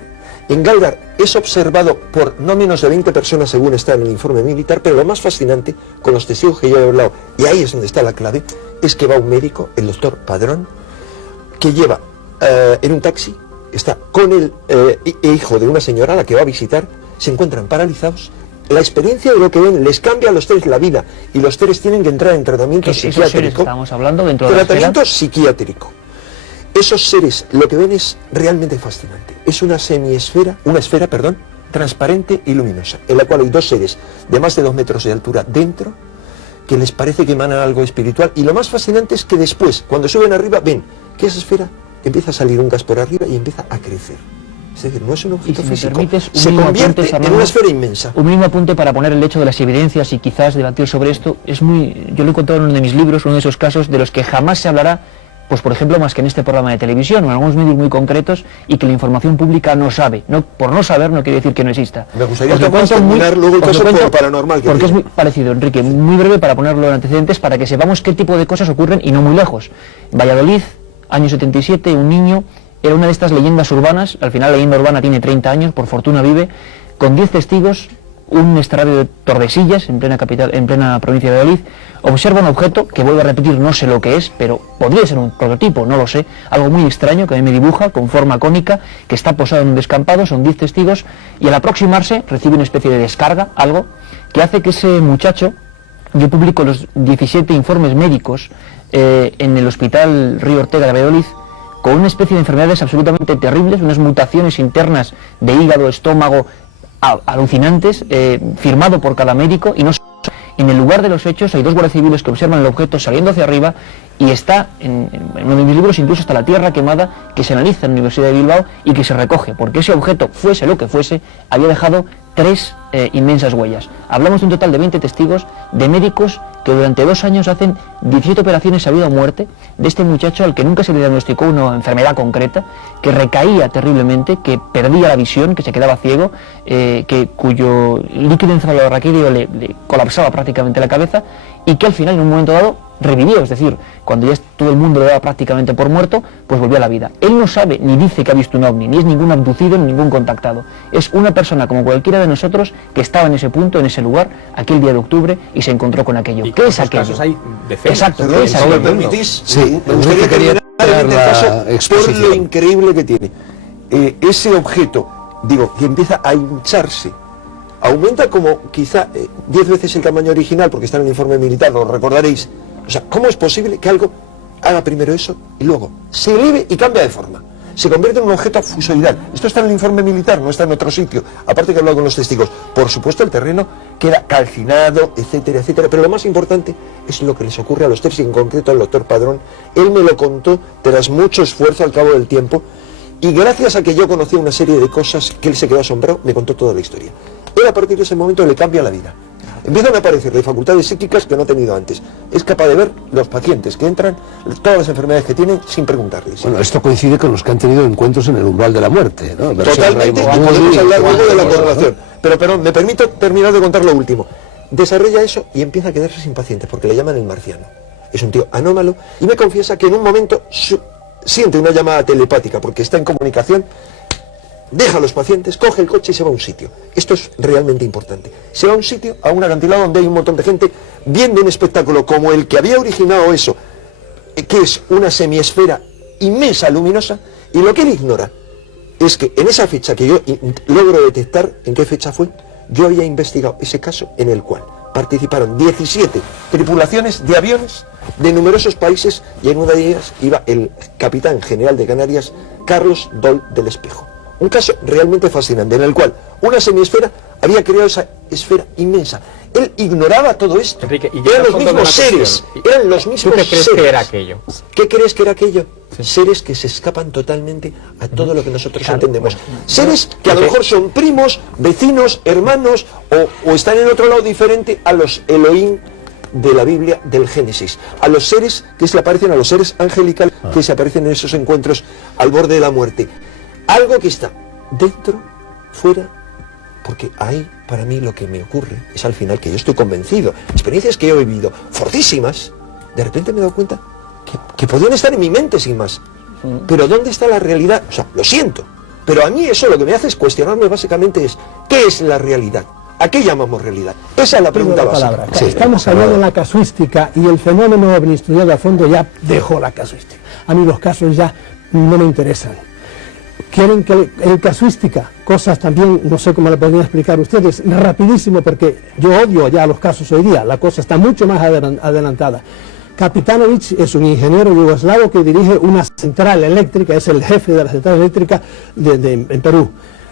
En Gáldar es observado por no menos de 20 personas, según está en el informe militar, pero lo más fascinante, con los testigos que yo he hablado, y ahí es donde está la clave, es que va un médico, el doctor Padrón, que lleva en un taxi, está con el hijo de una señora a la que va a visitar, se encuentran paralizados. La experiencia de lo que ven les cambia a los tres la vida, y los tres tienen que entrar en tratamiento psiquiátrico. Estamos hablando dentro de tratamiento psiquiátrico. Esos seres, lo que ven es realmente fascinante. Es una esfera, transparente y luminosa, en la cual hay dos seres de más de 2 metros de altura dentro, que les parece que emanan algo espiritual. Y lo más fascinante es que después, cuando suben arriba, ven que esa esfera empieza a salir un gas por arriba y empieza a crecer. Es decir, no es un objeto físico, se convierte en una esfera inmensa. Un mínimo apunte para poner el hecho de las evidencias y quizás debatir sobre esto. Yo lo he contado en uno de mis libros, uno de esos casos de los que jamás se hablará, pues por ejemplo, más que en este programa de televisión o en algunos medios muy concretos, y que la información pública no sabe. Por no saber no quiere decir que no exista. Me gustaría terminar luego el caso paranormal. Porque es muy parecido, Enrique, muy breve para ponerlo en antecedentes, para que sepamos qué tipo de cosas ocurren y no muy lejos. Valladolid, año 77, un niño, era una de estas leyendas urbanas, al final la leyenda urbana tiene 30 años, por fortuna vive, con 10 testigos, un extrarradio de Tordesillas, en plena provincia de Valladolid, observa un objeto que, vuelvo a repetir, no sé lo que es, pero podría ser un prototipo, no lo sé, algo muy extraño que a mí me dibuja, con forma cónica, que está posado en un descampado, son 10 testigos, y al aproximarse recibe una especie de descarga, algo que hace que ese muchacho, yo publico los 17 informes médicos en el Hospital Río Ortega de Valladolid, con una especie de enfermedades absolutamente terribles, unas mutaciones internas de hígado, estómago, alucinantes, firmado por cada médico. Y no en el lugar de los hechos hay 2 guardias civiles que observan el objeto saliendo hacia arriba, y está en uno de mis libros incluso está la tierra quemada, que se analiza en la Universidad de Bilbao y que se recoge, porque ese objeto, fuese lo que fuese, había dejado 3 inmensas huellas. Hablamos de un total de 20 testigos, de médicos que durante 2 años hacen 17 operaciones a vida o muerte de este muchacho al que nunca se le diagnosticó una enfermedad concreta, que recaía terriblemente, que perdía la visión, que se quedaba ciego, cuyo líquido encefalorraquídeo le colapsaba prácticamente la cabeza, y que al final, en un momento dado, revivió, es decir, cuando ya todo el mundo lo daba prácticamente por muerto, pues volvió a la vida. Él no sabe ni dice que ha visto un ovni, ni es ningún abducido ni ningún contactado. Es una persona como cualquiera de nosotros que estaba en ese punto, en ese lugar, aquel día de octubre, y se encontró con aquello. ¿Y ¿Qué es aquello? casos hay decenas? Exacto, ¿qué es Si me aquello? permitís, Sí, me gustaría quería terminar el caso por exposición. lo increíble que tiene. Ese objeto, que empieza a hincharse, aumenta como quizá 10 veces el tamaño original, porque está en el informe militar, lo recordaréis. O sea, ¿cómo es posible que algo haga primero eso y luego se eleve y cambia de forma? Se convierte en un objeto fusoidal. Esto está en el informe militar, no está en otro sitio. Aparte que he hablado con los testigos. Por supuesto, el terreno queda calcinado, etcétera, etcétera. Pero lo más importante es lo que les ocurre a los tres, y en concreto al doctor Padrón. Él me lo contó tras mucho esfuerzo al cabo del tiempo. Y gracias a que yo conocí una serie de cosas que él se quedó asombrado, me contó toda la historia. Él, a partir de ese momento, le cambia la vida. Empiezan a aparecerle facultades psíquicas que no ha tenido antes. Es capaz de ver los pacientes que entran, todas las enfermedades que tienen, sin preguntarles. Bueno, esto coincide con los que han tenido encuentros en el umbral de la muerte, ¿no? Totalmente, y podemos hablar luego de la correlación. Pero me permito terminar de contar lo último. Desarrolla eso y empieza a quedarse sin pacientes, porque le llaman el marciano. Es un tío anómalo, y me confiesa que en un momento siente una llamada telepática, porque está en comunicación. Deja a los pacientes, coge el coche y se va a un sitio. Esto es realmente importante. Se va a un sitio, a un acantilado donde hay un montón de gente viendo un espectáculo como el que había originado eso, que es una semiesfera inmensa, luminosa, y lo que él ignora es que en esa fecha que yo logro detectar, ¿en qué fecha fue? Yo había investigado ese caso en el cual participaron 17 tripulaciones de aviones de numerosos países, y en una de ellas iba el capitán general de Canarias, Carlos Dol del Espejo. Un caso realmente fascinante, en el cual una semiesfera había creado esa esfera inmensa. Él ignoraba todo esto. Enrique, y eran los mismos seres. Eran los mismos ¿Tú qué crees seres. que era aquello? ¿Qué crees que era aquello? Sí. Seres que se escapan totalmente a todo lo que nosotros entendemos. Seres que a lo mejor son primos, vecinos, hermanos, o están en otro lado diferente a los Elohim de la Biblia del Génesis, a los seres que se aparecen, a los seres angelicales que se aparecen en esos encuentros al borde de la muerte. Algo que está dentro, fuera, porque ahí, para mí, lo que me ocurre es al final que yo estoy convencido, experiencias que he vivido, fortísimas, de repente me he dado cuenta que podían estar en mi mente sin más. Pero ¿dónde está la realidad? O sea, lo siento, pero a mí eso lo que me hace es cuestionarme básicamente es, ¿qué es la realidad? ¿A qué llamamos realidad? Esa es la pregunta básica. Sí, estamos hablando de la casuística y el fenómeno ovni estudiado a fondo ya dejó la casuística. A mí los casos ya no me interesan. Quieren que en casuística, cosas también, no sé cómo le podrían explicar ustedes, rapidísimo, porque yo odio ya los casos hoy día, la cosa está mucho más adelantada. Kapitanovich es un ingeniero yugoslavo que dirige una central eléctrica, es el jefe de la central eléctrica en Perú.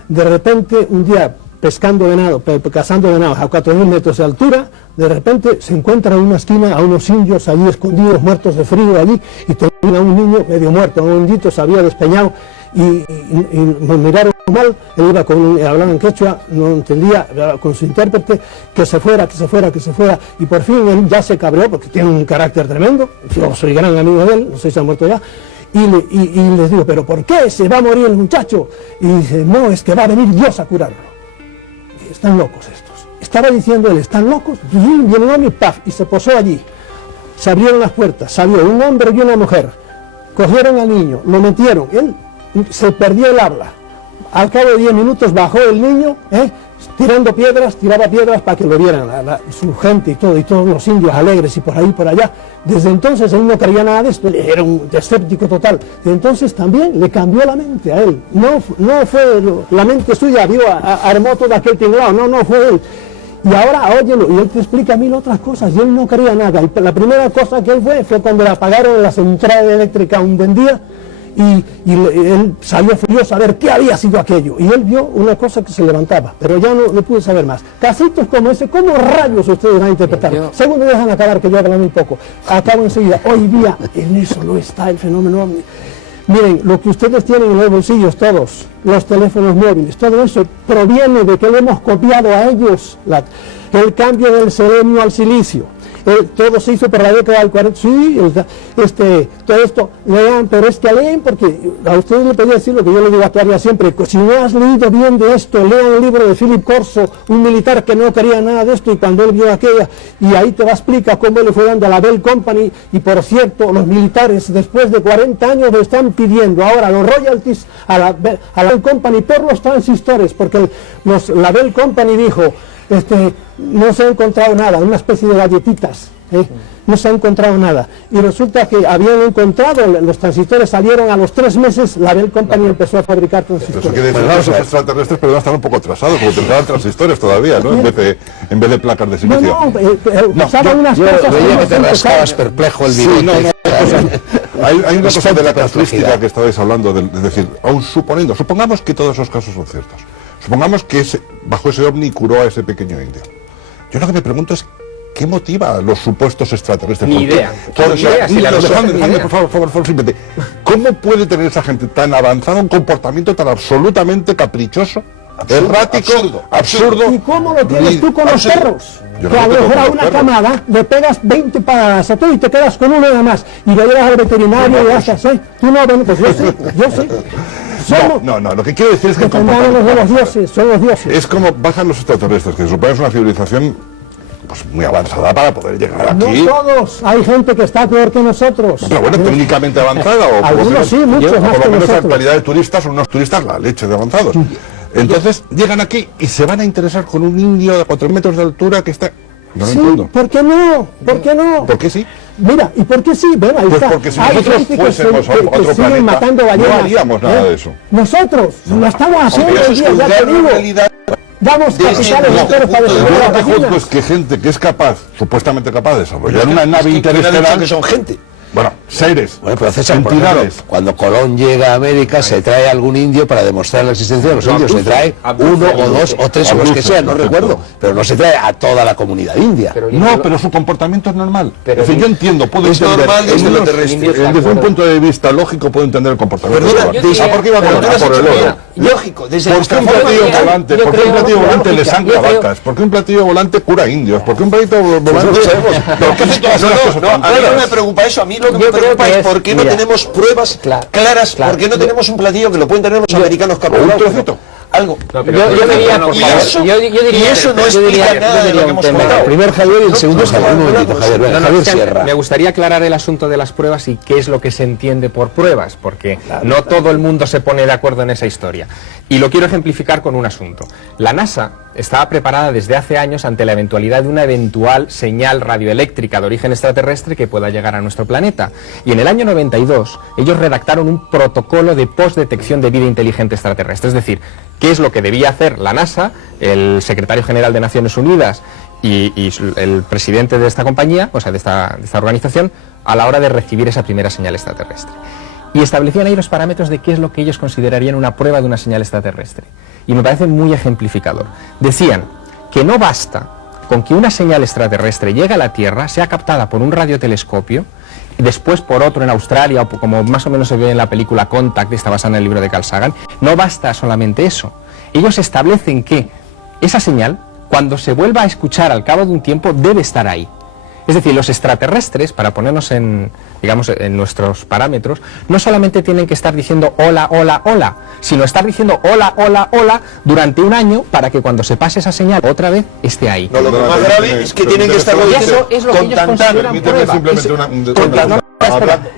De repente, un día, pescando venado, cazando venados a 4.000 metros de altura, de repente se encuentra en una esquina a unos indios allí escondidos, muertos de frío allí, y tenía a un niño medio muerto, un indito se había despeñado, y nos miraron mal, él iba hablaba en quechua, no entendía, con su intérprete, que se fuera, y por fin él ya se cabreó, porque tiene un carácter tremendo, yo soy gran amigo de él, no sé si se ha muerto ya, y les digo, ¿pero por qué se va a morir el muchacho? Y dice, no, es que va a venir Dios a curarlo. Están locos estos. Estaba diciendo él, ¿están locos? Viene un hombre, ¡paf! Y se posó allí. Se abrieron las puertas, salió un hombre y una mujer. Cogieron al niño, lo metieron. Él se perdió el habla. Al cabo de 10 minutos bajó el niño, tiraba piedras para que lo vieran su gente y todos los indios alegres y por ahí por allá. Desde entonces él no creía nada de esto, era un escéptico total. Desde entonces también le cambió la mente a él. No fue la mente suya, armó todo aquel tinglado, no fue él. Y ahora, óyelo, y él te explica 1000 otras cosas, y él no creía nada. Y la primera cosa que él fue cuando le apagaron la central eléctrica un buen día, y él salió furioso a ver qué había sido aquello, y él vio una cosa que se levantaba, pero ya no pude saber más. Casitos como ese, ¿cómo rayos ustedes van a interpretar? Segundo, dejan acabar, que yo hablo muy poco. Acabo enseguida. Hoy día en eso no está el fenómeno ovni. Miren, lo que ustedes tienen en los bolsillos todos, los teléfonos móviles, todo eso proviene de que le hemos copiado a ellos el cambio del selenio al silicio. Todo se hizo por la década del 40, sí, todo esto, lean, pero es que leen, porque a ustedes le podría decir lo que yo le digo a Claria siempre, si no has leído bien de esto, lean el libro de Philip Corso, un militar que no quería nada de esto, y cuando él vio aquella, y ahí te va a explicar cómo le fue dando a la Bell Company, y por cierto, los militares después de 40 años le están pidiendo ahora los royalties a la Bell Company por los transistores, porque la Bell Company dijo, no se ha encontrado nada, una especie de galletitas, no se ha encontrado nada, y resulta que habían encontrado, los transistores salieron a los 3 meses, la Bell Company empezó a fabricar transistores. Eso quiere decir que los extraterrestres, pero están un poco atrasados, porque utilizaban transistores todavía, ¿no? En vez de placas de silicio. Usaban unas cosas. Yo veía que te rascabas perplejo el bigote. Hay una cosa de la casuística que estabais hablando, es decir, aún supongamos que todos esos casos son ciertos. Supongamos que bajo ese ovni curó a ese pequeño indio. Yo lo que me pregunto es, ¿qué motiva a los supuestos extraterrestres? Ni idea. Por favor, simplemente. ¿Cómo puede tener esa gente tan avanzada un comportamiento tan absolutamente caprichoso, errático, absurdo? ¿Y cómo lo tienes tú con los perros? Que a lo mejor a una camada le pegas 20 patadas a todo y te quedas con uno nada más. Y lo llevas al veterinario y haces, tú no, pues yo sé. No, lo que quiero decir es que son los dioses. Es como bajan los extraterrestres, que se supone es una civilización pues muy avanzada para poder llegar aquí. No todos, hay gente que está peor que nosotros. Pero bueno, técnicamente avanzada, o algunos sí, muchos más que por lo menos nosotros. en calidad de turistas son unos turistas la leche de avanzados. Entonces llegan aquí y se van a interesar con un indio de 4 metros de altura que está... No lo entiendo. ¿Por qué no? ¿Por qué no? ¿Por qué sí? Mira, ¿y por qué sí? Bueno, ahí pues está. Porque si nosotros fuésemos a otro planeta, matando ballenas, no haríamos nada de eso. Nosotros lo estamos haciendo hoy día, ya te digo. Damos capitales enteros para desarrollar las Lo que gallinas. juzgo es que gente que es capaz, supuestamente capaz de desarrollar una nave interestelar... que son gente. Bueno, seres, Bueno, pero César, por ejemplo, entidades. cuando Colón llega a América, se trae algún indio para demostrar la existencia de los indios. Se trae uno o dos o tres o los que sean, no recuerdo. Pero no se trae a toda la comunidad india. No, pero su comportamiento es normal. Pero es decir, yo entiendo, puedo es entender. normal desde lo unos- terrestre. Desde un punto de vista lógico puedo entender el comportamiento. Perdona, del desde- chaval. ¿Por qué iba a pero tú lo has por el hecho oro? bien. Lógico, desde ¿Por qué nuestra un forma platillo de- volante? yo ¿Por qué un creo- platillo volante le lógica, sangra yo creo- vacas? ¿Por qué un platillo volante cura indios? ¿Por qué un platillo volante ¿Pero qué hace todas las cosas tan a mí no claras? me preocupa eso, a mí lo que me Yo creo preocupa que es es- por qué no mira, tenemos pruebas claras, por qué no tenemos un platillo que lo pueden tener los americanos capturados. trocito. Algo. Yo diría, por Y favor, eso- yo diría, y eso no yo diría- explica nada yo de diría lo que un hemos tema. comentado. El primer Javier y el segundo Javier. Un momentito, Javier. Venga, Javier Es que Sierra. me gustaría aclarar el asunto de las pruebas y qué es lo que se entiende por pruebas, porque no todo el mundo se pone de acuerdo en esa historia. Y lo quiero ejemplificar con un asunto. La NASA estaba preparada desde hace años ante la eventualidad de una eventual señal radioeléctrica de origen extraterrestre que pueda llegar a nuestro planeta. Y en el año 92 ellos redactaron un protocolo de postdetección de vida inteligente extraterrestre. Es decir, qué es lo que debía hacer la NASA, el secretario general de Naciones Unidas y el presidente de esta compañía, o sea, de esta organización, a la hora de recibir esa primera señal extraterrestre. Y establecían ahí los parámetros de qué es lo que ellos considerarían una prueba de una señal extraterrestre. Y me parece muy ejemplificador. Decían que no basta con que una señal extraterrestre llegue a la Tierra, sea captada por un radiotelescopio, y después por otro en Australia, o como más o menos se ve en la película Contact, está basada en el libro de Carl Sagan. No basta solamente eso. Ellos establecen que esa señal, cuando se vuelva a escuchar al cabo de un tiempo, debe estar ahí. Es decir, los extraterrestres, para ponernos en, digamos, en nuestros parámetros, no solamente tienen que estar diciendo hola, hola, hola, sino estar diciendo hola, hola, hola durante un año para que cuando se pase esa señal otra vez esté ahí. No, lo que más grave es que tienen que estarlo Y diciendo eso es lo que con ellos tanta... consideran Permíteme prueba. simplemente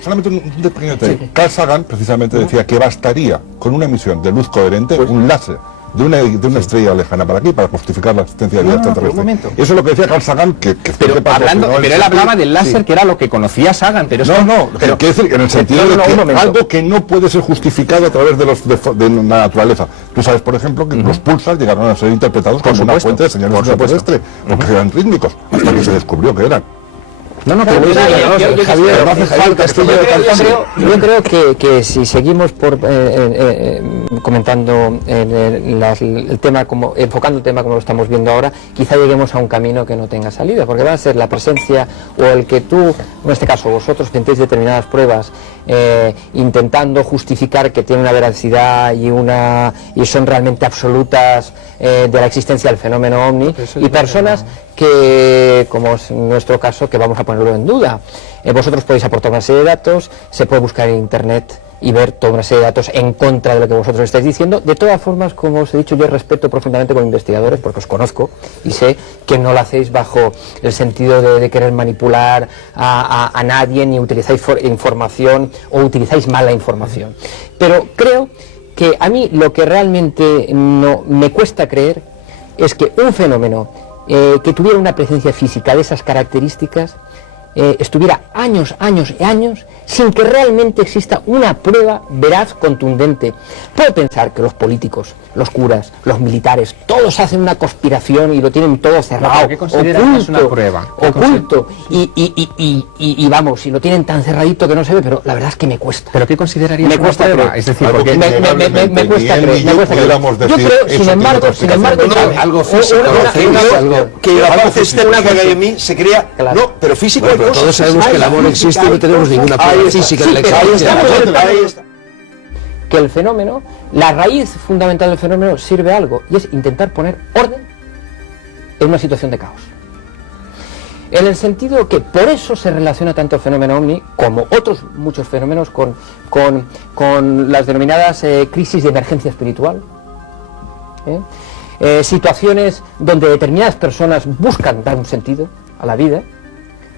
solamente un pequeño detalle. Carl Sagan precisamente decía que bastaría con una emisión de luz coherente, un láser de una estrella lejana para aquí, para justificar la existencia de vida extraterrestre. Eso es lo que decía Carl Sagan, que Pero, pero él hablaba del láser, sí. que era lo que conocía Sagan, pero es Pero quiero decir, en el sentido de que algo que no puede ser justificado a través de la naturaleza. Tú sabes, por ejemplo, que los pulsars llegaron a ser interpretados como una fuente de señales extraterrestres, porque eran rítmicos, hasta que se descubrió que eran. Javier, no hace falta estudio de calcio. Yo creo que si seguimos comentando el tema, enfocando el tema como lo estamos viendo ahora, quizá lleguemos a un camino que no tenga salida, porque va a ser la presencia o el que tú, en este caso vosotros, tentéis determinadas pruebas intentando justificar que tiene una veracidad y son realmente absolutas de la existencia del fenómeno OVNI, y personas que, como es nuestro caso, que vamos a ponerlo en duda. Vosotros podéis aportar una serie de datos, se puede buscar en internet y ver toda una serie de datos en contra de lo que vosotros estáis diciendo. De todas formas, como os he dicho, yo respeto profundamente como investigadores, porque os conozco y sé que no lo hacéis bajo el sentido de querer manipular a nadie, ni utilizáis información o utilizáis mala información. Pero creo que a mí lo que realmente no me cuesta creer es que un fenómeno que tuviera una presencia física de esas características estuviera años sin que realmente exista una prueba veraz, contundente. Puedo pensar que los políticos, los curas, los militares, todos hacen una conspiración y lo tienen todo cerrado, ¿Qué consideran que es una prueba? oculto, y vamos, y lo tienen tan cerradito que no se ve, pero la verdad es que me cuesta. ¿Pero qué considerarías Me una cuesta prueba? creer. Es decir, Algo porque que me cuesta ni él creer, ni me yo cuesta creer. pudiéramos Yo decir, creo, eso sin tiene otra embargo, explicación. algo físico, que la paz externa que hay en mí se crea... Claro. No, pero físico Bueno, hay pero cosas. todos sabemos que el amor existe y no tenemos ninguna prueba física de la existencia. Ahí está. que el fenómeno, la raíz fundamental del fenómeno sirve a algo, y es intentar poner orden en una situación de caos. En el sentido que por eso se relaciona tanto el fenómeno OVNI como otros muchos fenómenos con las denominadas crisis de emergencia espiritual. Situaciones donde determinadas personas buscan dar un sentido a la vida.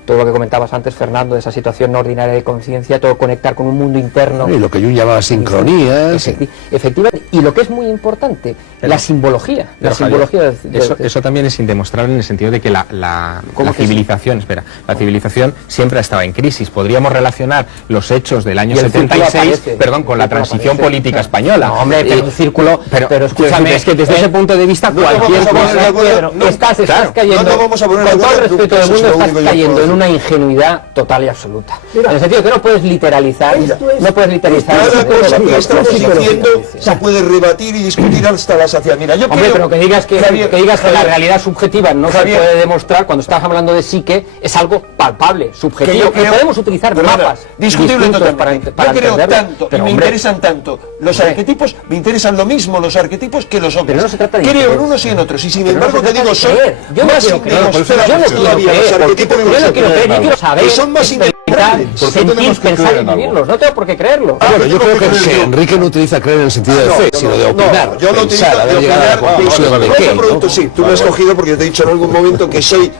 Todo lo que comentabas antes, Fernando, de esa situación no ordinaria de conciencia, todo conectar con un mundo interno. Y lo que Jung llamaba sincronías. Efectivamente, y lo que es muy importante, la simbología. La simbología eso también es indemostrable en el sentido de que la civilización, la civilización siempre ha estado en crisis. Podríamos relacionar los hechos del año 76, con la transición política española. No, hombre, pero el círculo, pero escúchame, es que desde ese punto de vista no cualquier vamos a poner de cosa... acuerdo, estás cayendo, no vamos a poner de con todo el acuerdo, respeto del mundo, estás cayendo en una ingenuidad total y absoluta. Mira, en el sentido que no puedes literalizar, no puedes literalizar. Cada cosa que estamos diciendo se puede rebatir y discutir hasta la saciedad. Mira, yo Hombre, creo, pero que digas que la realidad subjetiva no Javier, se puede demostrar cuando estás hablando de psique, es algo palpable, subjetivo, que yo creo, y podemos utilizar mapas discutible distintos totalmente. para yo creo entenderlo, tanto, pero, y me hombre, interesan tanto los arquetipos, me interesan lo mismo los arquetipos que los hombres. Pero no se trata de creo interés. en unos y en otros, y sin Pero no embargo se te trata digo, de son creer. Yo no más quiero creer. indemostrables Yo no quiero todavía creer. los arquetipos de Yo los no quiero creer, yo quiero saber, que son más experimentar, indemostrables. ¿Por qué sentir, tenemos que pensar creer y en algo? vivirlos. No tengo por qué creerlo. Bueno, yo creo que yo. Enrique no utiliza creer en el sentido de fe, sino de opinar. yo lo utilizo pensar, de haber llegado a la opinar. conclusión de Otro qué, ¿no? producto, sí, tú me has cogido porque yo te he dicho en algún momento que soy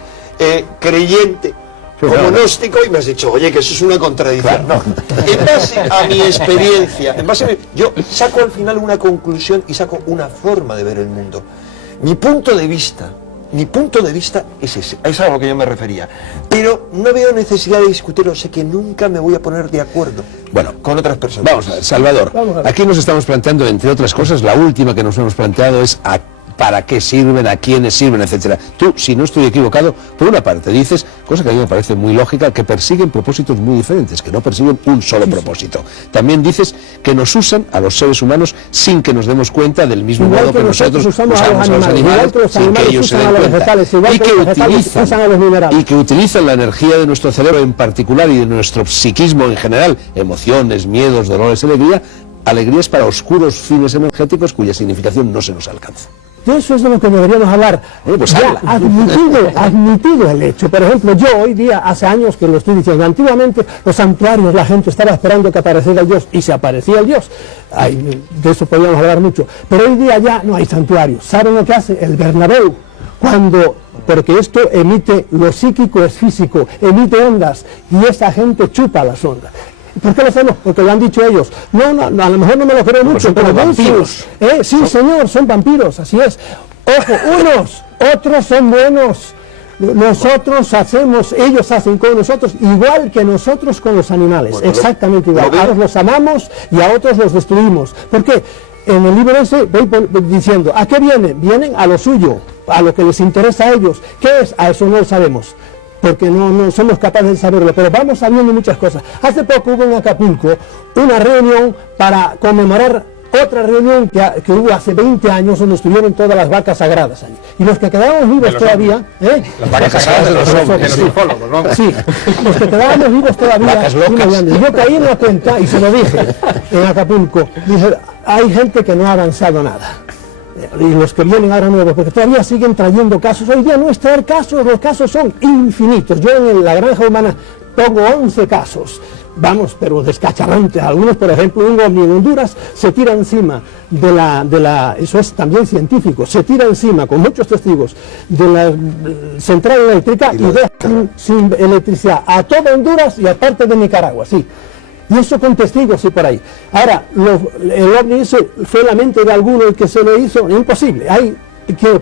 creyente como claro. gnóstico y me has dicho, oye, que eso es una contradicción. No, en base a mi experiencia, yo saco al final una conclusión y saco una forma de ver el mundo. Mi punto de vista es ese, es a lo que yo me refería. Pero no veo necesidad de discutirlo, sé que nunca me voy a poner de acuerdo con otras personas. Vamos a ver, Salvador, aquí nos estamos planteando, entre otras cosas, la última que nos hemos planteado es para qué sirven, a quiénes sirven, etcétera. Tú, si no estoy equivocado, por una parte dices, cosa que a mí me parece muy lógica, que persiguen propósitos muy diferentes, que no persiguen un solo propósito. También dices que nos usan a los seres humanos sin que nos demos cuenta, del mismo Igual modo que nosotros usamos a los animales, igual que los sin que animales ellos se usan den a los cuenta. vegetales, igual que los vegetales usan a los minerales. Y que utilizan la energía de nuestro cerebro en particular y de nuestro psiquismo en general, emociones, miedos, dolores, alegrías para oscuros fines energéticos cuya significación no se nos alcanza. De eso es de lo que deberíamos hablar. Pues ya admitido el hecho. Por ejemplo, yo hoy día, hace años que lo estoy diciendo, antiguamente los santuarios, la gente estaba esperando que apareciera el Dios, y se aparecía el Dios. Ay, de eso podríamos hablar mucho. Pero hoy día ya no hay santuarios. ¿Saben lo que hace el Bernabéu? Porque esto emite, lo psíquico es físico, emite ondas, y esa gente chupa las ondas. ¿Por qué lo hacemos? Porque lo han dicho ellos. No, a lo mejor no me lo creo mucho, pero vampiros. Sí, señor, son vampiros, así es. Ojo, unos, otros son buenos. Nosotros hacemos, ellos hacen con nosotros igual que nosotros con los animales, exactamente igual. A unos los amamos y a otros los destruimos. ¿Por qué? En el libro ese voy diciendo, ¿a qué vienen? Vienen a lo suyo, a lo que les interesa a ellos. ¿Qué es? A eso no lo sabemos, porque no somos capaces de saberlo, pero vamos sabiendo muchas cosas. Hace poco hubo en Acapulco una reunión para conmemorar otra reunión que hubo hace 20 años, donde estuvieron todas las vacas sagradas allí. Y los que quedábamos vivos todavía... Las vacas sagradas de los hombres, de los ufólogos, ¿no? Sí, los que quedábamos vivos todavía... Yo caí en la cuenta, y se lo dije en Acapulco, dije, hay gente que no ha avanzado nada. Y los que vienen ahora nuevos, porque todavía siguen trayendo casos. Hoy día no es traer casos, los casos son infinitos. Yo en la Granja Humana pongo 11 casos, vamos, pero descacharrantes. Algunos, por ejemplo, un ovni en Honduras se tira encima eso es también científico, se tira encima, con muchos testigos, de la central eléctrica y deja sin electricidad a todo Honduras y a parte de Nicaragua, sí. Y eso con testigos y por ahí. Ahora, el ovni ese fue la mente de alguno el que se lo hizo, imposible.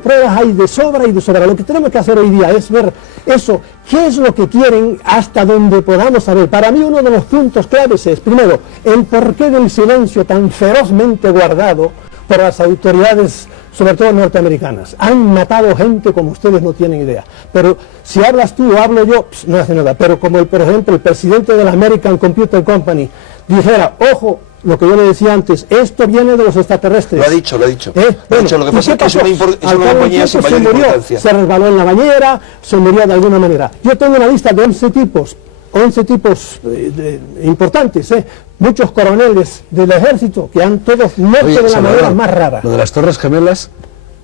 Pruebas hay de sobra y de sobra. Lo que tenemos que hacer hoy día es ver eso, qué es lo que quieren, hasta donde podamos saber. Para mí uno de los puntos claves es, primero, el porqué del silencio tan ferozmente guardado por las autoridades, sobre todo norteamericanas. Han matado gente como ustedes no tienen idea. Pero si hablas tú o hablo yo, no hace nada. Pero como por ejemplo el presidente de la American Computer Company dijera, ojo, lo que yo le decía antes, esto viene de los extraterrestres. Lo ha dicho. Bueno, lo que pasa es que es una compañía sin mayor murió, importancia. se resbaló en la bañera, se murió de alguna manera. Yo tengo una lista de 11 tipos importantes, muchos coroneles del ejército que han todos muerto de la manera más rara. Lo de las Torres Gemelas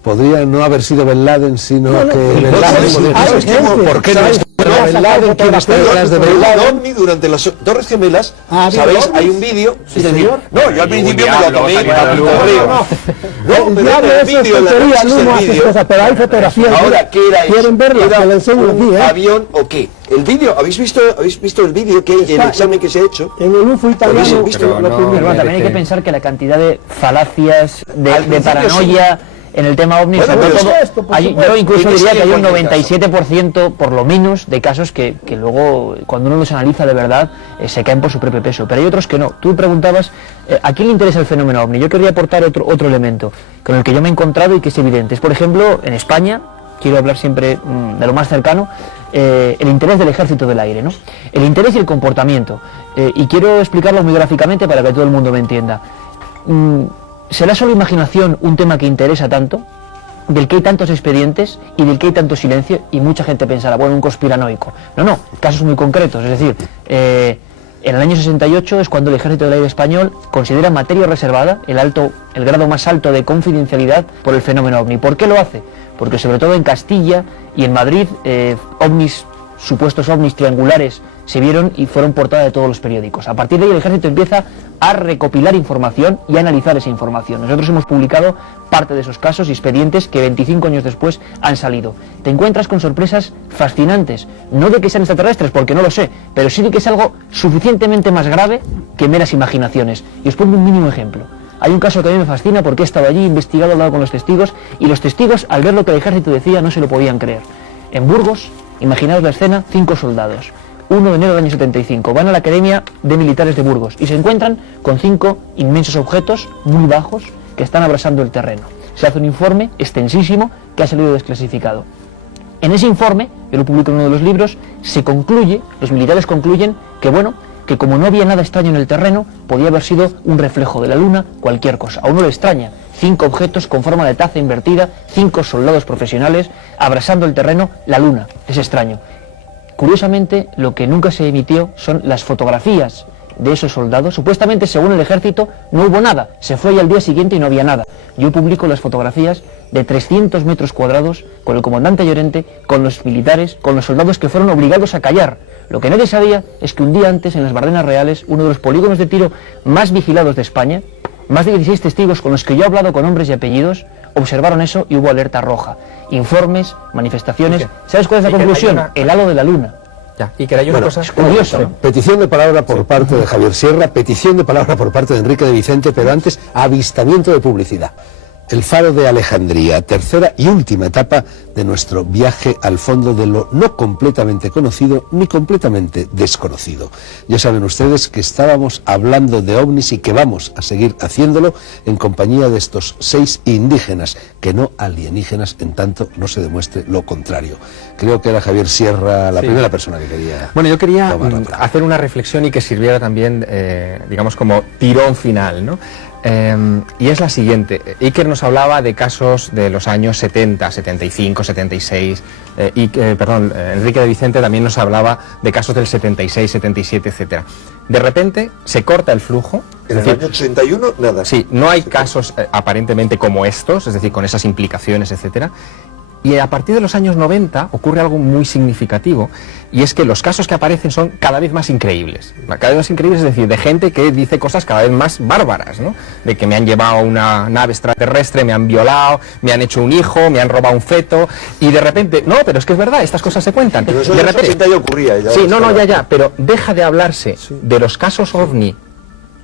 podría no haber sido Bin Laden, sino que Bin Laden... ¿Por qué no es Bin Laden quien está detrás de Bin Laden? Durante las Torres Gemelas, ¿sabéis? Hay un vídeo... Sí, señor. No, yo al principio me lo tomé. El diablo es tontería, no hace cosas, pero hay fotografías. Ahora, ¿qué era eso? ¿Quieren verla? ¿Era Te la enseño aquí, un avión o qué? El vídeo, ¿habéis visto el vídeo que el examen que se ha hecho? En el UFO italiano. Pero también hay que pensar que la cantidad de falacias, de paranoia en el tema ovni, sobre todo, yo incluso diría que hay un 97% por lo menos de casos que luego, cuando uno los analiza de verdad, se caen por su propio peso, pero hay otros que no. Tú preguntabas, ¿a quién le interesa el fenómeno ovni? Yo quería aportar otro elemento con el que yo me he encontrado y que es evidente. Es, por ejemplo, en España, quiero hablar siempre de lo más cercano, el interés del ejército del aire, ¿no? El interés y el comportamiento. Y quiero explicarlo muy gráficamente para que todo el mundo me entienda. ¿Será solo imaginación un tema que interesa tanto? Del que hay tantos expedientes y del que hay tanto silencio, y mucha gente pensará, bueno, un conspiranoico. No, casos muy concretos. Es decir, en el año 68 es cuando el Ejército del Aire Español considera materia reservada el grado más alto de confidencialidad por el fenómeno OVNI. ¿Por qué lo hace? Porque sobre todo en Castilla y en Madrid, supuestos ovnis triangulares se vieron y fueron portada de todos los periódicos. A partir de ahí el ejército empieza a recopilar información y a analizar esa información. Nosotros hemos publicado parte de esos casos y expedientes que 25 años después han salido. Te encuentras con sorpresas fascinantes, no de que sean extraterrestres, porque no lo sé, pero sí de que es algo suficientemente más grave que meras imaginaciones. Y os pongo un mínimo ejemplo. Hay un caso que a mí me fascina porque he estado allí, investigado, hablado con los testigos, y los testigos, al ver lo que el ejército decía, no se lo podían creer. En Burgos, imaginaos la escena, 5 soldados. 1 de enero del año 75, van a la Academia de Militares de Burgos y se encuentran con 5 inmensos objetos muy bajos que están abrasando el terreno. Se hace un informe extensísimo que ha salido desclasificado. En ese informe, yo lo publico en uno de los libros, los militares concluyen que como no había nada extraño en el terreno, podía haber sido un reflejo de la luna, cualquier cosa. A uno le extraña, 5 objetos con forma de taza invertida, 5 soldados profesionales abrasando el terreno, la luna, es extraño. Curiosamente, lo que nunca se emitió son las fotografías de esos soldados. Supuestamente, según el ejército, no hubo nada. Se fue ahí al día siguiente y no había nada. Yo publico las fotografías de 300 metros cuadrados con el comandante Llorente, con los militares, con los soldados que fueron obligados a callar. Lo que nadie sabía es que un día antes, en las Bardenas Reales, uno de los polígonos de tiro más vigilados de España, más de 16 testigos con los que yo he hablado con nombres y apellidos, observaron eso y hubo alerta roja. Informes, manifestaciones. ¿Sabes cuál es la conclusión? El halo de la luna. Ya, y que hay una cosa curiosa. Petición de palabra por parte de Javier Sierra, petición de palabra por parte de Enrique de Vicente, pero antes, avistamiento de publicidad. El Faro de Alejandría, tercera y última etapa de nuestro viaje al fondo de lo no completamente conocido ni completamente desconocido. Ya saben ustedes que estábamos hablando de ovnis y que vamos a seguir haciéndolo en compañía de estos 6 indígenas, que no alienígenas, en tanto no se demuestre lo contrario. Creo que era Javier Sierra la primera persona que quería. Bueno, yo quería hacer una reflexión y que sirviera también, digamos, como tirón final, ¿no? Y es la siguiente. Iker nos hablaba de casos de los años 70, 75, 76, Enrique de Vicente también nos hablaba de casos del 76, 77, etcétera. De repente se corta el flujo. En el año 81, nada. Sí, no hay casos aparentemente como estos, es decir, con esas implicaciones, etcétera. Y a partir de los años 90 ocurre algo muy significativo, y es que los casos que aparecen son cada vez más increíbles. Cada vez más increíbles, es decir, de gente que dice cosas cada vez más bárbaras, ¿no? De que me han llevado a una nave extraterrestre, me han violado, me han hecho un hijo, me han robado un feto, y de repente, no, pero es que es verdad, estas cosas se cuentan. Pero eso de repente ya ocurría. Ya sí, ya, pero deja de hablarse de los casos OVNI,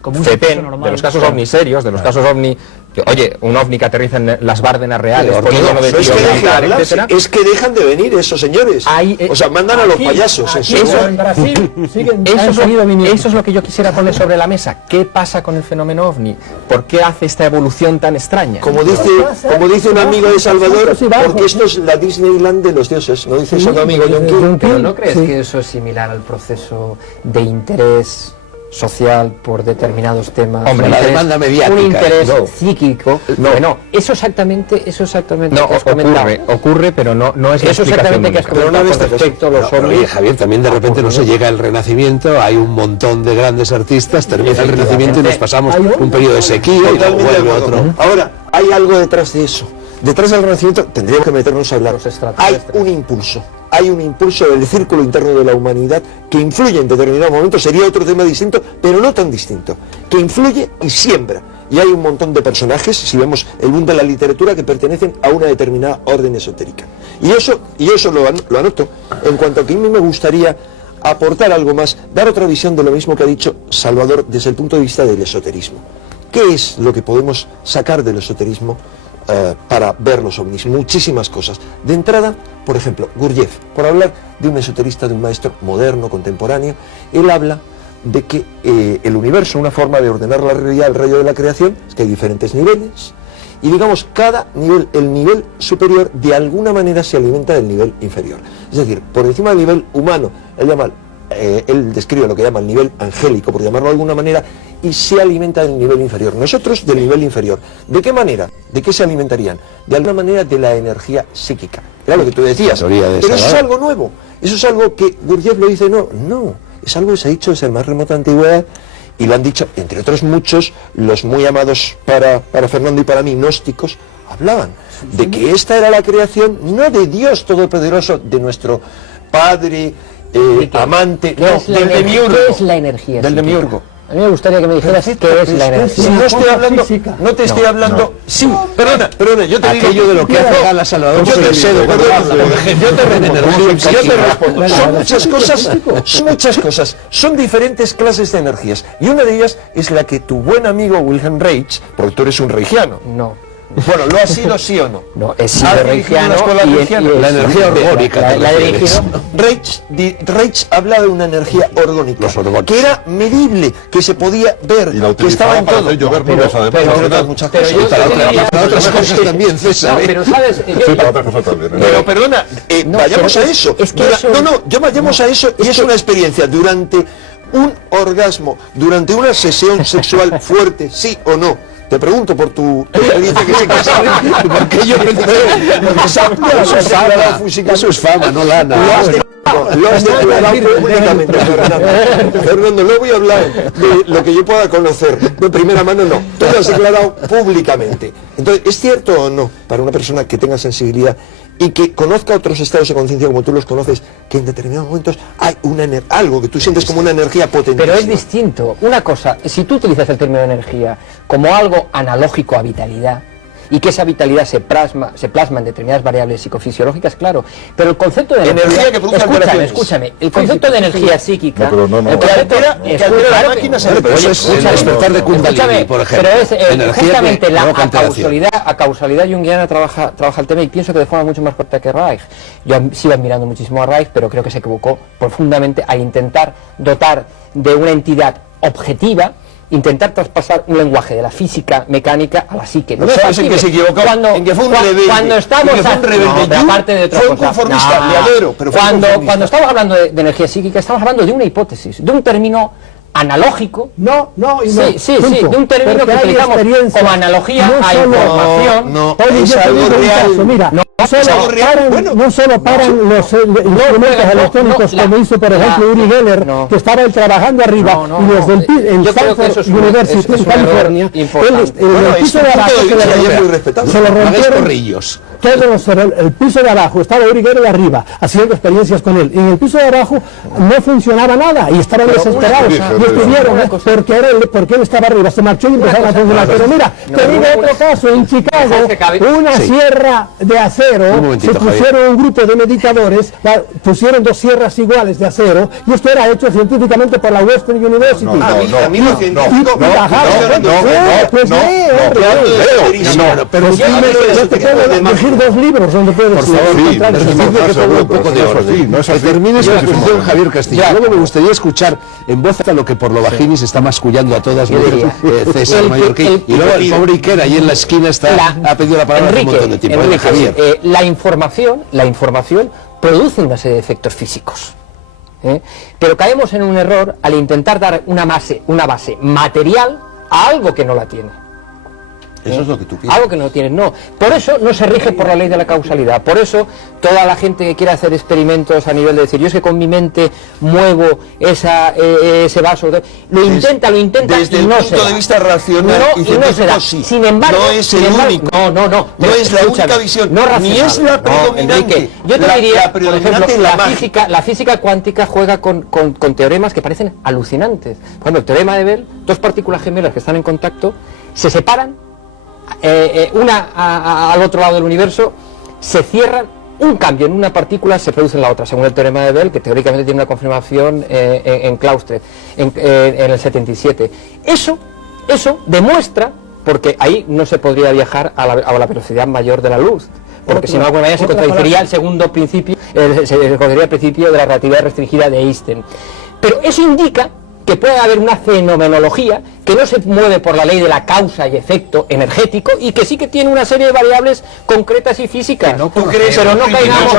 como un CEPEN, de los casos OVNI serios, de los casos OVNI, que, oye, un OVNI que aterriza en las Bardenas Reales, polígono de tiro militar, etcétera. Es que dejan de venir esos señores. O sea, mandan a los payasos. Eso en Brasil siguen. Eso es lo que yo quisiera poner sobre la mesa. ¿Qué pasa con el fenómeno OVNI? ¿Por qué hace esta evolución tan extraña? Como dice un amigo de Salvador, porque esto es la Disneyland de los dioses, ¿no? Dice su amigo John King. Pero ¿no crees que eso es similar al proceso de interés social por determinados temas? Hombre, la demanda mediática. Un interés psíquico. Bueno, eso exactamente no, que has comentado. Ocurre, pero no es eso exactamente que has comentado con respecto a los ovnis. Oye, Javier, también de repente no se llega el Renacimiento, hay un montón de grandes artistas, termina el Renacimiento y nos pasamos un periodo de sequía y luego vuelve otro. Ahora, hay algo detrás de eso. Detrás del Renacimiento tendríamos que meternos a hablar. Hay un impulso del círculo interno de la humanidad que influye en determinado momento, sería otro tema distinto, pero no tan distinto, que influye y siembra. Y hay un montón de personajes, si vemos el mundo de la literatura, que pertenecen a una determinada orden esotérica. Y eso lo anoto, en cuanto a que a mí me gustaría aportar algo más, dar otra visión de lo mismo que ha dicho Salvador desde el punto de vista del esoterismo. ¿Qué es lo que podemos sacar del esoterismo para ver los ovnis? Muchísimas cosas. De entrada, por ejemplo, Gurdjieff, por hablar de un esoterista, de un maestro moderno, contemporáneo, él habla de que el universo, una forma de ordenar la realidad, el rayo de la creación, es que hay diferentes niveles, y digamos cada nivel, el nivel superior de alguna manera se alimenta del nivel inferior. Es decir, por encima del nivel humano, él describe lo que llama el nivel angélico, por llamarlo de alguna manera, y se alimenta del nivel inferior. Nosotros del nivel inferior. ¿De qué manera? ¿De qué se alimentarían? De alguna manera de la energía psíquica. Era lo que tú decías. Pero eso es algo nuevo. Eso es algo que Gurdjieff lo dice, no. Es algo que se ha dicho desde la más remota antigüedad y lo han dicho, entre otros muchos, los muy amados para Fernando y para mí, gnósticos, hablaban de que esta era la creación, no de Dios Todopoderoso, de nuestro Padre, amante, no, del demiurgo. ¿Qué es la energía? Del demiurgo. A mí me gustaría que me dijeras qué es la energía. Si no estoy hablando, no te estoy hablando. Sí, perdona, yo te digo aquello de lo que hace Gala Salvador. Yo te respondo. Son muchas cosas. Son diferentes clases de energías. Y una de ellas es la que tu buen amigo Wilhelm Reich, porque tú eres un reichiano. No. Bueno, ¿lo ha sido sí o no? No, he sido reichiano la energía orgónica. La he dirigido. Reich habla de una energía orgónica, que era medible, que se podía ver, que estaba en todo. Para otras cosas también, César. Pero sabes, pero perdona, vayamos a eso. Vayamos a eso y es una experiencia durante un orgasmo, durante una sesión sexual fuerte, sí o no. Te pregunto por tu experiencia que sé que sabes, porque yo eso es fama, no lana. Lo has declarado públicamente, Fernando, no voy a hablar de lo que yo pueda conocer de primera mano, no. Tú lo has declarado públicamente. Entonces, ¿es cierto o no, para una persona que tenga sensibilidad y que conozca otros estados de conciencia como tú los conoces, que en determinados momentos hay algo que tú sientes como una energía potente? Pero es distinto. Una cosa, si tú utilizas el término energía como algo analógico a vitalidad, y que esa vitalidad se plasma en determinadas variables psicofisiológicas, claro, pero el concepto de energía que produce escúchame, el concepto de energía psíquica, despertar de Kundalini, por ejemplo, pero es justamente a causalidad junguiana trabaja el tema, y pienso que de forma mucho más corta que Reich. Yo sigo admirando muchísimo a Reich, pero creo que se equivocó profundamente al intentar dotar de una entidad objetiva, intentar traspasar un lenguaje de la física mecánica a la psique. No sabes en qué se equivocó, en que fue un rebelde. Cuando estamos aparte de otra fue un conformista, pero cuando estamos hablando de energía psíquica, estamos hablando de una hipótesis, de un término analógico. Sí, de un término que utilizamos como analogía a información. Es algo real. Mira, no solo paran los instrumentos electrónicos, como hizo por ejemplo Uri Geller, que estaba él trabajando arriba, y desde el Stanford University en California, el piso de abajo se lo rompieron todos el piso de abajo, estaba Uri Geller arriba, haciendo experiencias con él. En el piso de abajo no funcionaba nada y estaban desesperados. Y estuvieron, porque él estaba arriba, se marchó y empezaron a funcionar. Pero mira, te digo otro caso, en Chicago, una sierra de acero, se pusieron un grupo de meditadores, pusieron dos sierras iguales de acero, y esto era hecho científicamente por la Western University. Pero elegir dos libros donde puedes encontrar un poco de orden. Termine su exposición, Javier Castillo. Luego me gustaría escuchar en voz alta lo que por lo bajini se está mascullando a todas César Mallorquín, y luego el pobre Iker ahí en la esquina ha pedido la palabra hace un montón de tiempo. Javier. La información produce una serie de efectos físicos, pero caemos en un error al intentar dar una base material a algo que no la tiene. Eso es lo que tú piensas. Algo que no tienes, no. Por eso no se rige por la ley de la causalidad. Por eso toda la gente que quiere hacer experimentos a nivel de decir, yo es que con mi mente muevo ese vaso, lo intenta desde y el no punto de vista racional y no se da. Sí. Sin embargo, no es el único. No es la única visión, ni es la predominante. Yo te diría, por ejemplo, la física cuántica juega con teoremas que parecen alucinantes. Por ejemplo, el teorema de Bell, dos partículas gemelas que están en contacto se separan, una al otro lado del universo, se cierran, un cambio en una partícula se produce en la otra, según el teorema de Bell, que teóricamente tiene una confirmación en Claustre en el 77. Eso demuestra, porque ahí no se podría viajar a la velocidad mayor de la luz, porque si no de alguna manera se contradiciría el segundo principio, se contradiciría el principio de la relatividad restringida de Einstein. Pero eso indica que puede haber una fenomenología que no se mueve por la ley de la causa y efecto energético y que sí que tiene una serie de variables concretas y físicas. Pero no caigamos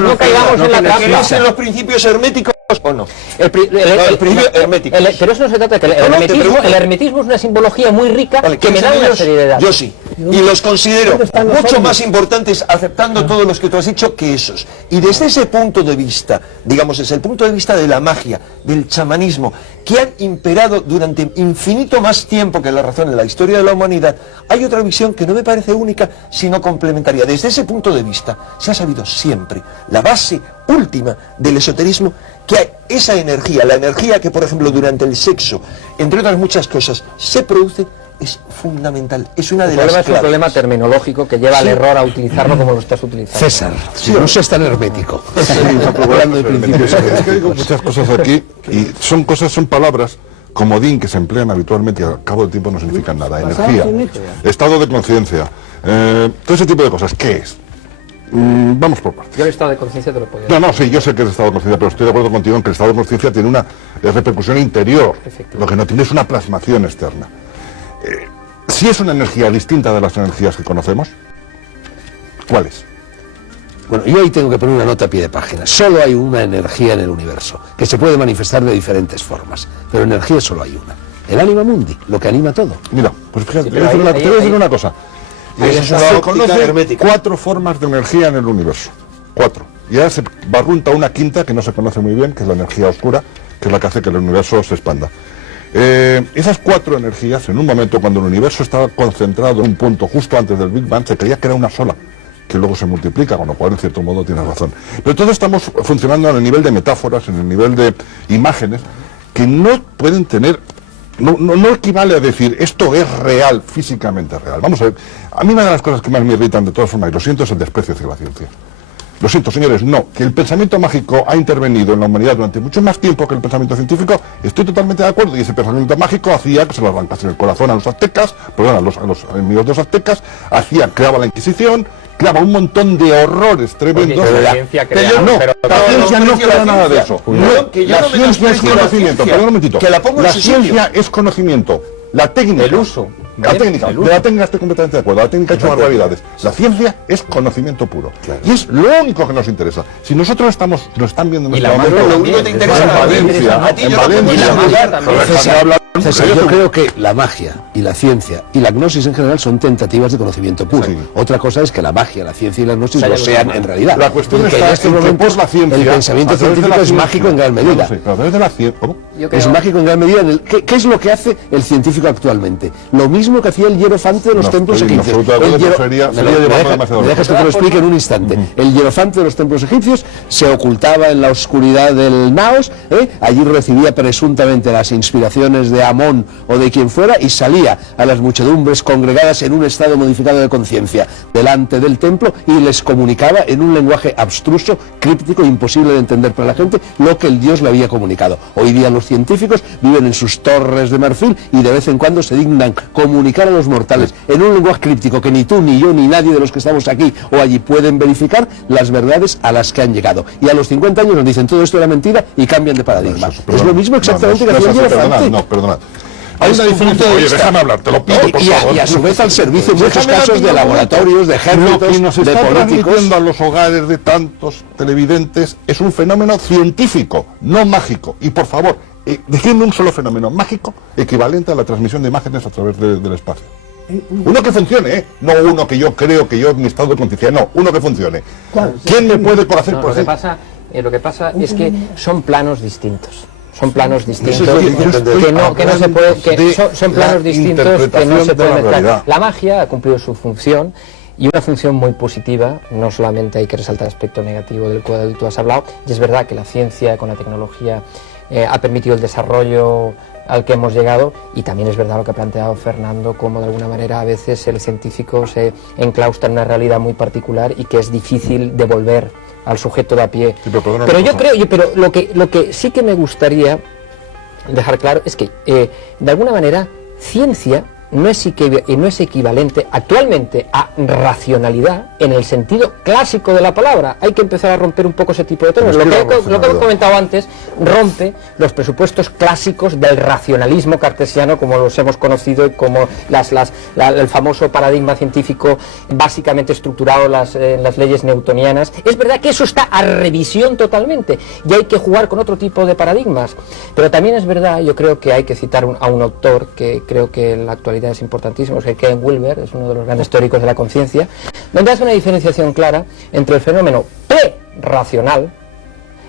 en la trampa. ¿Crees en los principios herméticos o no? El principio hermético. Pero eso no se trata de que el hermetismo es una simbología muy rica que me da una serie de datos. Yo sí. Y los considero mucho más importantes, aceptando todos los que tú has dicho, que esos. Y desde ese punto de vista, digamos, desde el punto de vista de la magia, del chamanismo, que han imperado durante infinito más tiempo que la razón en la historia de la humanidad, hay otra visión que no me parece única, sino complementaria. Desde ese punto de vista, se ha sabido siempre, la base última del esoterismo, que hay esa energía, la energía que, por ejemplo, durante el sexo, entre otras muchas cosas, se produce, es fundamental, es una de las claves. Es un problema terminológico que lleva al error a utilizarlo como lo estás utilizando. César, si no seas tan hermético. Hablando de principios. Es que digo muchas cosas aquí y son palabras comodín que se emplean habitualmente y al cabo del tiempo no significan nada. Energía, estado de conciencia, todo ese tipo de cosas. ¿Qué es? Vamos por partes. Yo el estado de conciencia te lo podría decir. No, sí, yo sé que es estado de conciencia, pero estoy de acuerdo contigo en que el estado de conciencia tiene una repercusión interior. Lo que no tiene es una plasmación externa. Si es una energía distinta de las energías que conocemos, ¿cuál es? Bueno, yo ahí tengo que poner una nota a pie de página. Solo hay una energía en el universo, que se puede manifestar de diferentes formas, pero energía solo hay una. El anima mundi, lo que anima todo. Mira, pues fíjate, te voy a decir una cosa. Se conocen 4 formas de energía en el universo. 4. Y ahora se barrunta una quinta que no se conoce muy bien, que es la energía oscura, que es la que hace que el universo se expanda. Esas 4 energías, en un momento cuando el universo estaba concentrado en un punto justo antes del Big Bang, se creía que era una sola, que luego se multiplica, con lo cual en cierto modo tienes razón. Pero todos estamos funcionando en el nivel de metáforas, en el nivel de imágenes, que no pueden tener, no equivale a decir esto es real, físicamente real. Vamos a ver, a mí una de las cosas que más me irritan de todas formas, y lo siento, es el desprecio hacia la ciencia. Lo siento, señores, no, que el pensamiento mágico ha intervenido en la humanidad durante mucho más tiempo que el pensamiento científico, estoy totalmente de acuerdo, y ese pensamiento mágico hacía que se lo arrancasen el corazón a los aztecas, perdón, a los enemigos de los aztecas, creaba la Inquisición, creaba un montón de horrores tremendos. Pero la ciencia crea, la ciencia no crea nada de eso. La ciencia es conocimiento, perdón un momentito. La ciencia es conocimiento. La técnica, el uso, la técnica, de la técnica estoy completamente de acuerdo, la técnica ha hecho barbaridades. La ciencia es conocimiento puro. Y es lo único que nos interesa. Si nosotros nos están viendo en nuestra momento, lo único que te interesa en Valencia, César, yo creo que la magia y la ciencia y la gnosis en general son tentativas de conocimiento puro. Sí. Otra cosa es que la magia, la ciencia y la gnosis lo sean en realidad. La cuestión es que en estos momentos la ciencia, el pensamiento científico es mágico en gran medida. A través de la ciencia, ¿cómo? Es mágico en gran medida. ¿Qué es lo que hace el científico actualmente? Lo mismo que hacía el hierofante de los templos egipcios. Me dejas que te lo explique en un instante. El hierofante de los templos egipcios se ocultaba en la oscuridad del naos, allí recibía presuntamente las inspiraciones de Amón o de quien fuera y salía a las muchedumbres congregadas en un estado modificado de conciencia delante del templo y les comunicaba en un lenguaje abstruso, críptico, imposible de entender para la gente lo que el dios le había comunicado. Hoy día los científicos viven en sus torres de marfil y de vez en cuando se dignan comunicar a los mortales en un lenguaje críptico que ni tú, ni yo, ni nadie de los que estamos aquí o allí pueden verificar las verdades a las que han llegado. Y a los 50 años nos dicen todo esto era mentira y cambian de paradigma. Es lo mismo exactamente que hacía el hierofante. No, perdona. Hay una diferencia. Oye, déjame hablar, te lo pido, por favor. Y a su vez al servicio en muchos casos de laboratorios, de ejércitos, lo que nos de está políticos. transmitiendo a los hogares de tantos televidentes es un fenómeno científico, no mágico. Y por favor, decidme un solo fenómeno mágico equivalente a la transmisión de imágenes a través del espacio. Uno que funcione, no uno que yo creo que yo en mi estado de conciencia, no, uno que funcione. ¿Quién me puede hacer por eso? Lo que pasa es que son planos distintos. Son planos distintos que no se puede, son planos distintos que no se pueden mezclar. La magia ha cumplido su función y una función muy positiva. No solamente hay que resaltar el aspecto negativo del cual tú has hablado, y es verdad que la ciencia con la tecnología ha permitido el desarrollo al que hemos llegado, y también es verdad lo que ha planteado Fernando, como de alguna manera a veces el científico se enclaustra en una realidad muy particular y que es difícil devolver al sujeto de a pie. Sí, pero yo creo, pero lo que sí que me gustaría dejar claro es que de alguna manera ciencia no es equivalente actualmente a racionalidad en el sentido clásico de la palabra. Hay que empezar a romper un poco ese tipo de términos. Lo que he comentado antes rompe los presupuestos clásicos del racionalismo cartesiano, como los hemos conocido, y como el famoso paradigma científico básicamente estructurado en las leyes newtonianas. Es verdad que eso está a revisión totalmente y hay que jugar con otro tipo de paradigmas, pero también es verdad, yo creo que hay que citar a un autor que creo que en la actualidad es importantísimo, es que Ken Wilber, es uno de los grandes teóricos de la conciencia, donde hace una diferenciación clara entre el fenómeno pre-racional,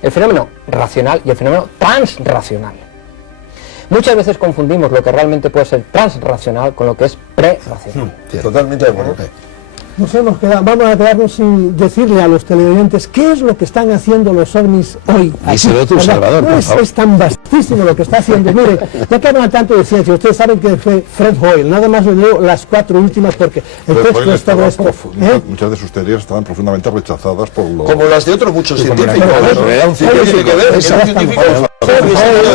el fenómeno racional y el fenómeno transracional. Muchas veces confundimos lo que realmente puede ser transracional con lo que es pre-racional. Totalmente de acuerdo. Nos hemos quedado, vamos a quedarnos sin decirle a los televidentes qué es lo que están haciendo los ovnis hoy. Díselo tú, ¿verdad? Salvador, por favor. Es tan vastísimo lo que está haciendo. Mire, ya que hablan tanto de ciencia, ustedes saben que fue Fred Hoyle, nada más le leo las 4 últimas porque el texto es todo esto. Muchas de sus teorías estaban profundamente rechazadas por los... Como las de otros muchos científicos. Era un científico. Era un científico.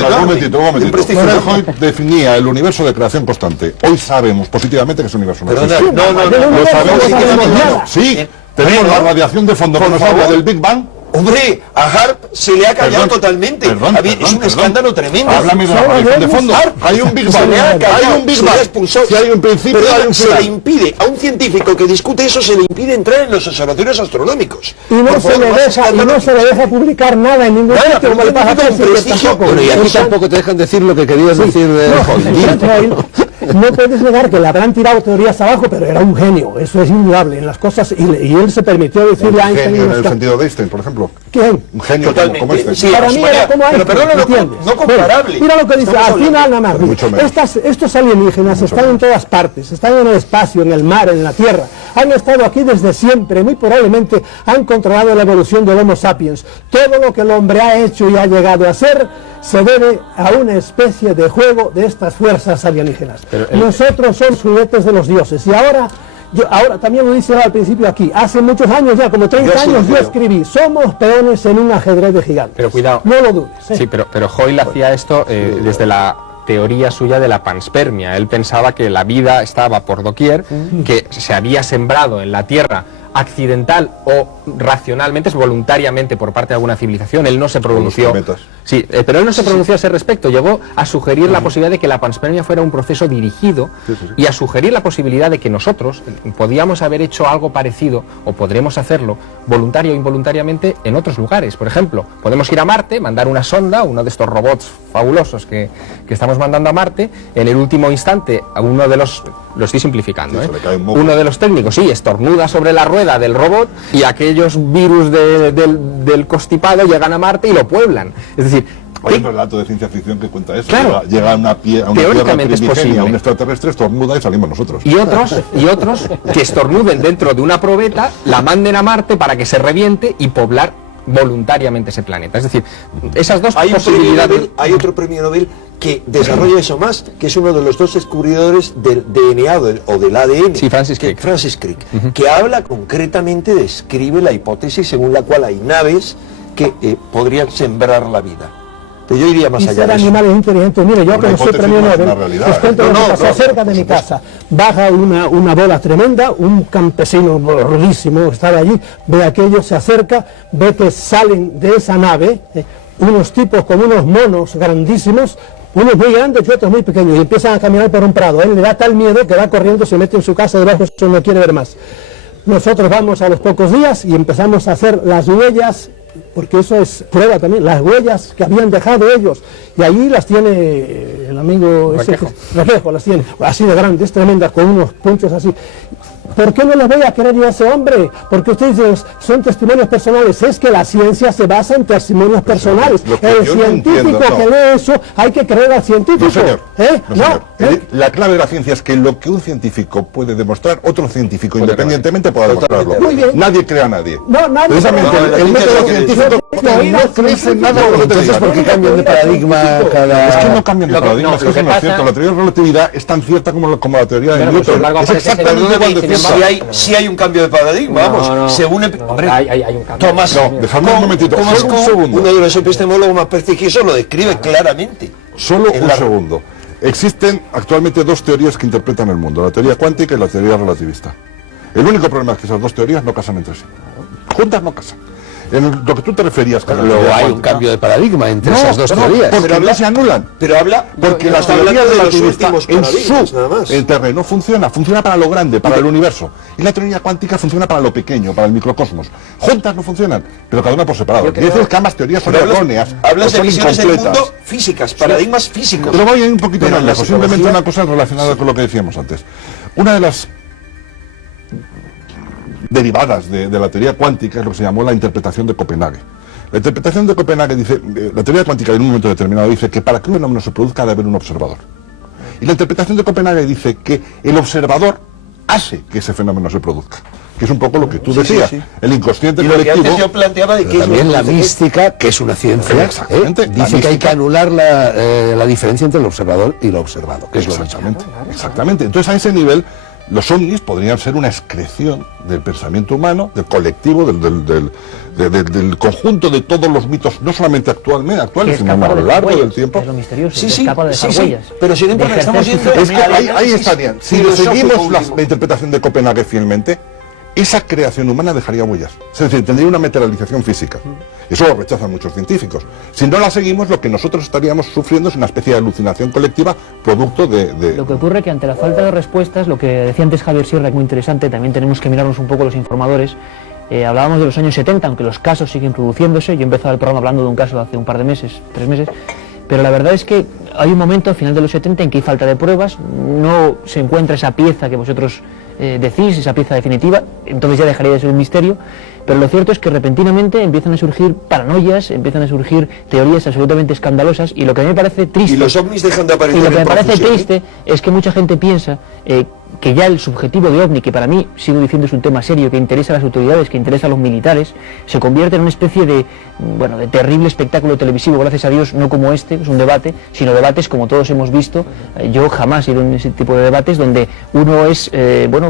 Un momentito. Fred Hoyle definía el universo de creación constante. Hoy sabemos positivamente que es un universo no Perdona, existe. no. Lo sabemos. nada. Sí, tenemos la radiación de fondo que nos habla del Big Bang. Hombre, a Harp se le ha callado totalmente. Es un escándalo tremendo. Háblame de la radiación de fondo. Hay un Big Bang. Se le ha callado, Hay un Big se le ha Bang. expulsado. Si hay un principio, Pero hay un se le final. impide a un científico que discute eso, se le impide entrar en los observatorios astronómicos. Y no, Por se favor, le más deja, y escándalo. no se le deja publicar nada en ningún Nada, sitio, como pero le pasa a tiene un Percy, que prestigio. tampoco. Bueno, y aquí O sea, tampoco te dejan decir lo que querías decir de Fred Hoyle, no puedes negar que le habrán tirado teorías abajo, pero era un genio, eso es indudable en las cosas, y él se permitió decirle a Un Einstein... genio en el está- sentido de Einstein, por ejemplo. ¿Quién? Un genio como este. Sí, Para mí era como pero Einstein, perdona, ¿me entiendes? no comparable. Bueno, mira lo que dice, Estamos al final hablando- nada más. Mucho menos. Estos alienígenas están en todas partes, están en el espacio, en el mar, en la tierra. Han estado aquí desde siempre, muy probablemente han controlado la evolución del Homo sapiens. Todo lo que el hombre ha hecho y ha llegado a hacer se debe a una especie de juego de estas fuerzas alienígenas. Nosotros somos juguetes de los dioses y ahora también lo dice al principio aquí, hace muchos años ya, como 30 años yo escribí, somos peones en un ajedrez de gigantes. Pero cuidado. No lo dudes. Sí, pero Hoyle hacía esto desde la teoría suya de la panspermia. Él pensaba que la vida estaba por doquier, que se había sembrado en la Tierra accidental o racionalmente, es voluntariamente por parte de alguna civilización. Él no se pronunció. Sí, pero él no se pronunció a ese respecto. Llegó a sugerir la posibilidad de que la panspermia fuera un proceso dirigido y a sugerir la posibilidad de que nosotros podíamos haber hecho algo parecido o podremos hacerlo voluntario o involuntariamente en otros lugares. Por ejemplo, podemos ir a Marte, mandar una sonda, uno de estos robots fabulosos que estamos mandando a Marte. En el último instante, a uno de los, lo estoy simplificando, se le cae un moco. uno de los técnicos, sí, estornuda sobre la rueda del robot y aquellos virus del constipado llegan a Marte y lo pueblan. Es decir, Hay un relato de ciencia ficción que cuenta eso. Claro. Llega a una tierra Teóricamente es primigenia, posible. un extraterrestre estornuda y salimos nosotros. y otros que estornuden dentro de una probeta, la manden a Marte para que se reviente y poblar voluntariamente ese planeta. Es decir, esas dos Hay posibilidades. hay otro premio Nobel que desarrolla eso más, que es uno de los dos descubridores del DNA o del ADN. Sí, Francis Crick. Francis Crick, que habla concretamente, describe la hipótesis según la cual hay naves que podrían sembrar la vida. Pero yo iría más Y allá ser de eso. animales inteligentes. Mire, yo Una que no soy hipótesis premio no es Nobel, una realidad, les cuento lo que pasa cerca de mi por supuesto. casa. Baja una bola tremenda, un campesino rudísimo estaba allí, ve aquello, se acerca, ve que salen de esa nave unos tipos con unos monos grandísimos, unos muy grandes y otros muy pequeños, y empiezan a caminar por un prado. A él le da tal miedo que va corriendo, se mete en su casa debajo, eso no quiere ver más. Nosotros vamos a los pocos días y empezamos a hacer las huellas, porque eso es prueba también, las huellas que habían dejado ellos, y allí las tiene el amigo Reflejo, las tiene así de grandes, tremendas, con unos punchos así. ¿Por qué no le voy a creer yo a ese hombre? Porque ustedes dicen, son testimonios personales. Es que la ciencia se basa en testimonios personales. lo que El yo no científico entiendo, que lee eso, hay que creer al científico. No, señor. No, señor. La clave de la ciencia es que lo que un científico puede demostrar, otro científico independientemente puede demostrarlo. Muy bien. Nadie cree a nadie. No, nadie. Precisamente el método científico no crece en nada de lo que te Entonces, diga. ¿por qué cambian de paradigma cada...? Es que no cambian de Lo que- paradigma, no, es que lo eso que no es pasa- cierto. La teoría de la relatividad es tan cierta como la teoría de Bueno, pues, sin Newton. embargo, Es aparece exactamente Newton igual y, de sin cierta. embargo, Si hay un cambio de paradigma, vamos, no. según... Hombre, Hay un cambio. Tomás, dejadme un momentito, Thomas solo un Kuhn, segundo. uno de los epistemólogos más prestigiosos, lo describe claramente. Solo En un la- segundo. Existen actualmente dos teorías que interpretan el mundo, la teoría cuántica y la teoría relativista. El único problema es que esas dos teorías no casan entre sí. Juntas no casan. En lo que tú te referías, pero luego hay un cambio de paradigma entre esas dos teorías. Porque no se anulan. Pero habla, porque la teoría relativista en su terreno funciona para lo grande, para el universo. Y la teoría cuántica funciona para lo pequeño, para el microcosmos. Juntas no funcionan, pero cada una por separado. Quiere decir que ambas teorías son erróneas. Hablas de visiones del mundo físicas, paradigmas físicos. Pero voy a ir un poquito más lejos, simplemente una cosa relacionada con lo que decíamos antes. Una de las derivadas de la teoría cuántica es lo que se llamó la interpretación de Copenhague. La interpretación de Copenhague dice, la teoría cuántica en un momento determinado dice que para que un fenómeno se produzca debe haber un observador. Y la interpretación de Copenhague dice que el observador hace que ese fenómeno se produzca. Que es un poco lo que tú decías, el inconsciente colectivo. Que antes yo planteaba de que también la mística, que es una ciencia, dice que hay que anular la diferencia entre el observador y lo observado, que es lo exactamente. Exactamente. Entonces a ese nivel los ovnis podrían ser una excreción del pensamiento humano, del colectivo, del conjunto de todos los mitos, no solamente actuales, sino a lo largo del tiempo. Es lo misterioso, sí, huellas. Pero sin embargo estamos yendo... Es que ahí estarían. Si seguimos la interpretación de Copenhague fielmente, esa creación humana dejaría huellas. Es decir, tendría una materialización física. Eso lo rechazan muchos científicos. Si no la seguimos, lo que nosotros estaríamos sufriendo es una especie de alucinación colectiva producto de... Lo que ocurre es que ante la falta de respuestas, lo que decía antes Javier Sierra, que es muy interesante, también tenemos que mirarnos un poco los informadores. Hablábamos de los años 70, aunque los casos siguen produciéndose. Yo empezaba el programa hablando de un caso de hace un par de meses, 3 meses. Pero la verdad es que hay un momento al final de los 70 en que hay falta de pruebas, no se encuentra esa pieza que vosotros decís, esa pieza definitiva, entonces ya dejaría de ser un misterio, pero lo cierto es que repentinamente empiezan a surgir paranoias, empiezan a surgir teorías absolutamente escandalosas, y lo que a mí me parece triste... Y los ovnis dejan de aparecer. Y lo que me parece triste es que mucha gente piensa que ya el subjetivo de ovni, que para mí, sigo diciendo, es un tema serio, que interesa a las autoridades, que interesa a los militares, se convierte en una especie de, de terrible espectáculo televisivo, gracias a Dios, no como este, es un debate, sino debates como todos hemos visto. Yo jamás he ido en ese tipo de debates donde uno es,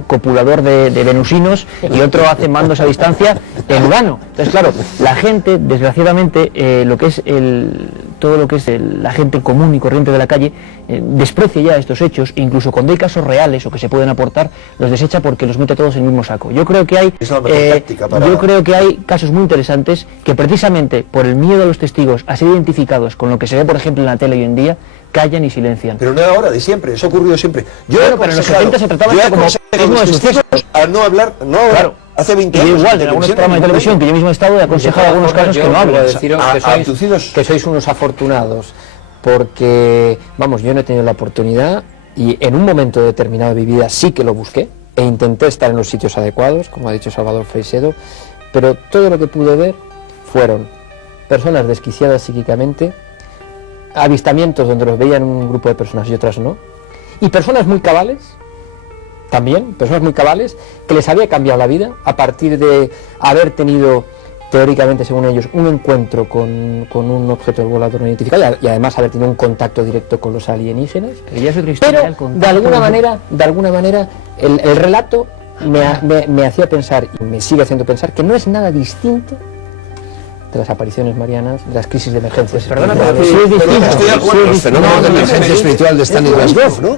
copulador de venusinos y otro hace mandos a distancia en Urano. Entonces, claro, la gente, desgraciadamente, todo lo que es la gente común y corriente de la calle, desprecia ya estos hechos, e incluso cuando hay casos reales o que se pueden aportar, los desecha porque los mete todos en el mismo saco. Yo creo que hay casos muy interesantes que precisamente por el miedo a los testigos a ser identificados con lo que se ve, por ejemplo, en la tele hoy en día, callan y silencian. Pero no ahora, de siempre, eso ha ocurrido siempre. Pero en los 70 se trataba de como los testigos a no hablar, claro. Hace 20 años. Igual, en algunos programas de televisión que yo mismo he estado, he aconsejado algunos casos que no hablan. Deciros que sois unos afortunados, porque, yo no he tenido la oportunidad, y en un momento determinado de mi vida sí que lo busqué, e intenté estar en los sitios adecuados, como ha dicho Salvador Freixedo, pero todo lo que pude ver fueron personas desquiciadas psíquicamente, avistamientos donde los veían un grupo de personas y otras no, y personas muy cabales, también, personas muy cabales, que les había cambiado la vida a partir de haber tenido, teóricamente según ellos, un encuentro con un objeto volador no identificado, y además haber tenido un contacto directo con los alienígenas. Pero de alguna manera el relato me hacía pensar, y me sigue haciendo pensar, que no es nada distinto de las apariciones marianas, de las crisis de emergencia. Perdona, pero sí es distinto. Los fenómenos de emergencia espiritual de Stanislas, ¿no?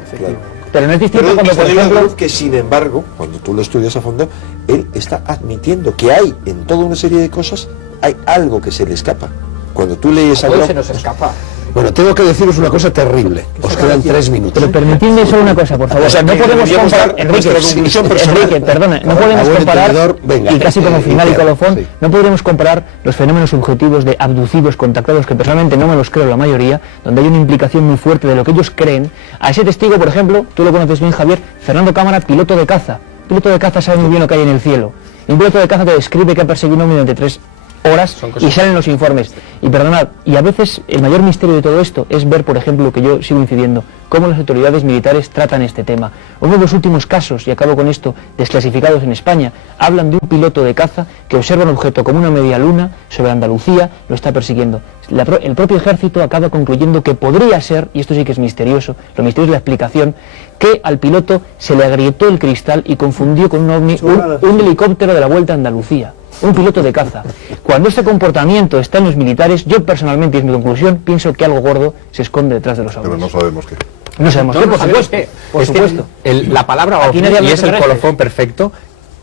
Pero no es distinto cuando, por ejemplo, que sin embargo, cuando tú lo estudias a fondo, él está admitiendo que hay en toda una serie de cosas, hay algo que se le escapa. Cuando tú lees algo... se nos escapa. Bueno, tengo que deciros una cosa terrible. Os quedan 3 minutos. Pero permitidme solo una cosa, por favor. O sea, no podemos comparar, Enrique, perdona, no podemos comparar, y casi como final y colofón, no podríamos comparar los fenómenos subjetivos de abducidos, contactados, que personalmente no me los creo la mayoría, donde hay una implicación muy fuerte de lo que ellos creen, a ese testigo, por ejemplo, tú lo conoces bien, Javier, Fernando Cámara, piloto de caza. Piloto de caza sabe muy bien lo que hay en el cielo. Y un piloto de caza te describe que ha perseguido un ovni durante 3 horas y salen los informes. Y perdonad, y a veces el mayor misterio de todo esto es ver, por ejemplo, lo que yo sigo incidiendo, cómo las autoridades militares tratan este tema. Uno de los últimos casos, y acabo con esto, desclasificados en España, hablan de un piloto de caza que observa un objeto como una media luna sobre Andalucía, lo está persiguiendo. El propio ejército acaba concluyendo que podría ser, y esto sí que es misterioso, lo misterioso es la explicación, que al piloto se le agrietó el cristal y confundió con un ovni un helicóptero de la Vuelta a Andalucía. un piloto de caza. Cuando este comportamiento está en los militares, yo personalmente, y es mi conclusión, pienso que algo gordo se esconde detrás de los Pero aviones. no sabemos qué. No sabemos qué, por sabemos supuesto. qué. Por Es que supuesto. la palabra Aquí ovni, nadie habla y es el extraterrestres. colofón perfecto,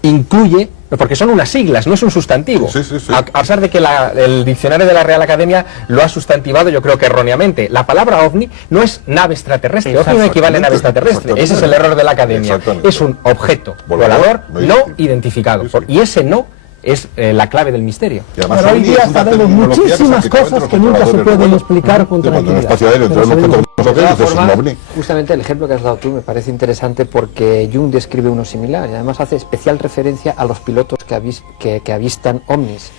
incluye, porque son unas siglas, no es un sustantivo. Sí, sí, sí. A pesar de que el diccionario de la Real Academia lo ha sustantivado, yo creo que erróneamente. La palabra ovni no es nave extraterrestre, ovni no equivale a nave extraterrestre. Ese es el error de la Academia. Exactamente. Es un objeto Volador, volador no no identificado. Sí, sí. Y ese no es la clave del misterio. Y además, Pero hoy ovni día es una sabemos terminología que se muchísimas aplica entre cosas los que nunca se operadores de pueden vuelo. explicar con Cuando en el tranquilidad. espacio aéreo entra un Pero objeto sabemos- que no De todas dices, es un formas, ovni. justamente el ejemplo que has dado tú me parece interesante porque Jung describe uno similar y además hace especial referencia a los pilotos que avistan ovnis.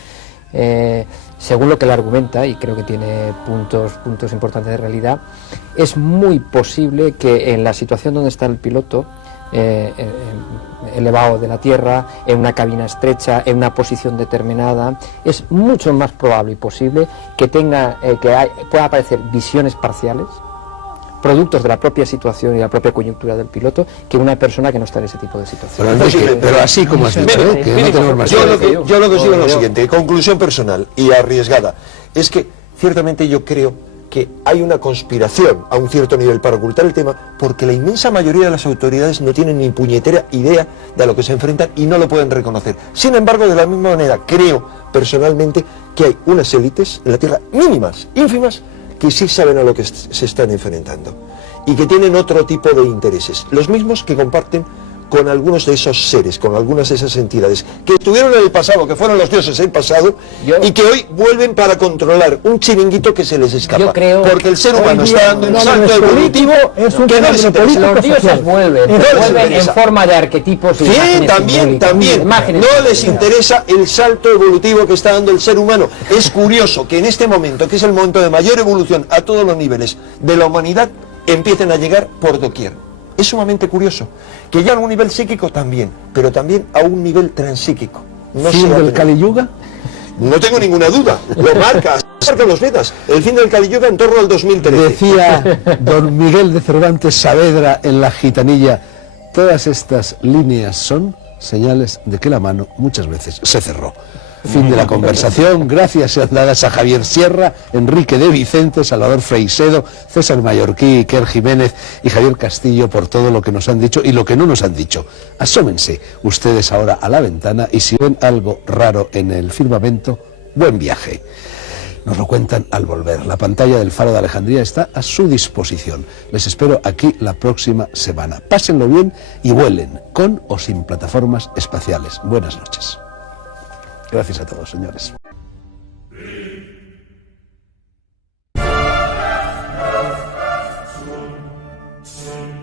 Según lo que él argumenta, y creo que tiene puntos importantes de realidad, es muy posible que en la situación donde está el piloto, elevado de la Tierra, en una cabina estrecha, en una posición determinada, es mucho más probable y posible que pueda aparecer visiones parciales, productos de la propia situación y la propia coyuntura del piloto, que una persona que no está en ese tipo de situación. Pero, Enrique, pero así como has dicho, Mire, que no tenemos más Yo tiempo. lo que os digo es lo siguiente, conclusión personal y arriesgada, es que ciertamente yo creo que hay una conspiración a un cierto nivel para ocultar el tema, porque la inmensa mayoría de las autoridades no tienen ni puñetera idea de a lo que se enfrentan y no lo pueden reconocer. Sin embargo, de la misma manera, creo personalmente que hay unas élites en la Tierra mínimas, ínfimas, que sí saben a lo que se están enfrentando y que tienen otro tipo de intereses, los mismos que comparten con algunos de esos seres, con algunas de esas entidades que estuvieron en el pasado, que fueron los dioses del pasado, y que hoy vuelven para controlar un chiringuito que se les escapa. Yo creo- porque el ser humano Hoy está día dando un no salto es evolutivo político, es un que no les fenómeno interesa. político. Los dioses social. vuelven, No les vuelven en interesa. forma de arquetipos y Sí, imágenes también, simbólicas. también. Imágenes No les simbólicas. interesa el salto evolutivo que está dando el ser humano. Es curioso que en este momento, que es el momento de mayor evolución a todos los niveles de la humanidad, empiecen a llegar por doquier. Es sumamente curioso. Que ya a un nivel psíquico también, pero también a un nivel transpsíquico. No ¿Fin sé a del qué- Kali Yuga? No tengo ninguna duda. Lo marcan los Vedas. El fin del Kali Yuga en torno al 2013. Decía don Miguel de Cervantes Saavedra en La Gitanilla, todas estas líneas son señales de que la mano muchas veces se cerró. Fin de la conversación. Gracias sean dadas a Javier Sierra, Enrique de Vicente, Salvador Freixedo, César Mallorquí, Iker Jiménez y Javier Castillo por todo lo que nos han dicho y lo que no nos han dicho. Asómense ustedes ahora a la ventana y si ven algo raro en el firmamento, buen viaje. Nos lo cuentan al volver. La pantalla del Faro de Alejandría está a su disposición. Les espero aquí la próxima semana. Pásenlo bien y vuelen, con o sin plataformas espaciales. Buenas noches. Gracias a todos, señores. Sí.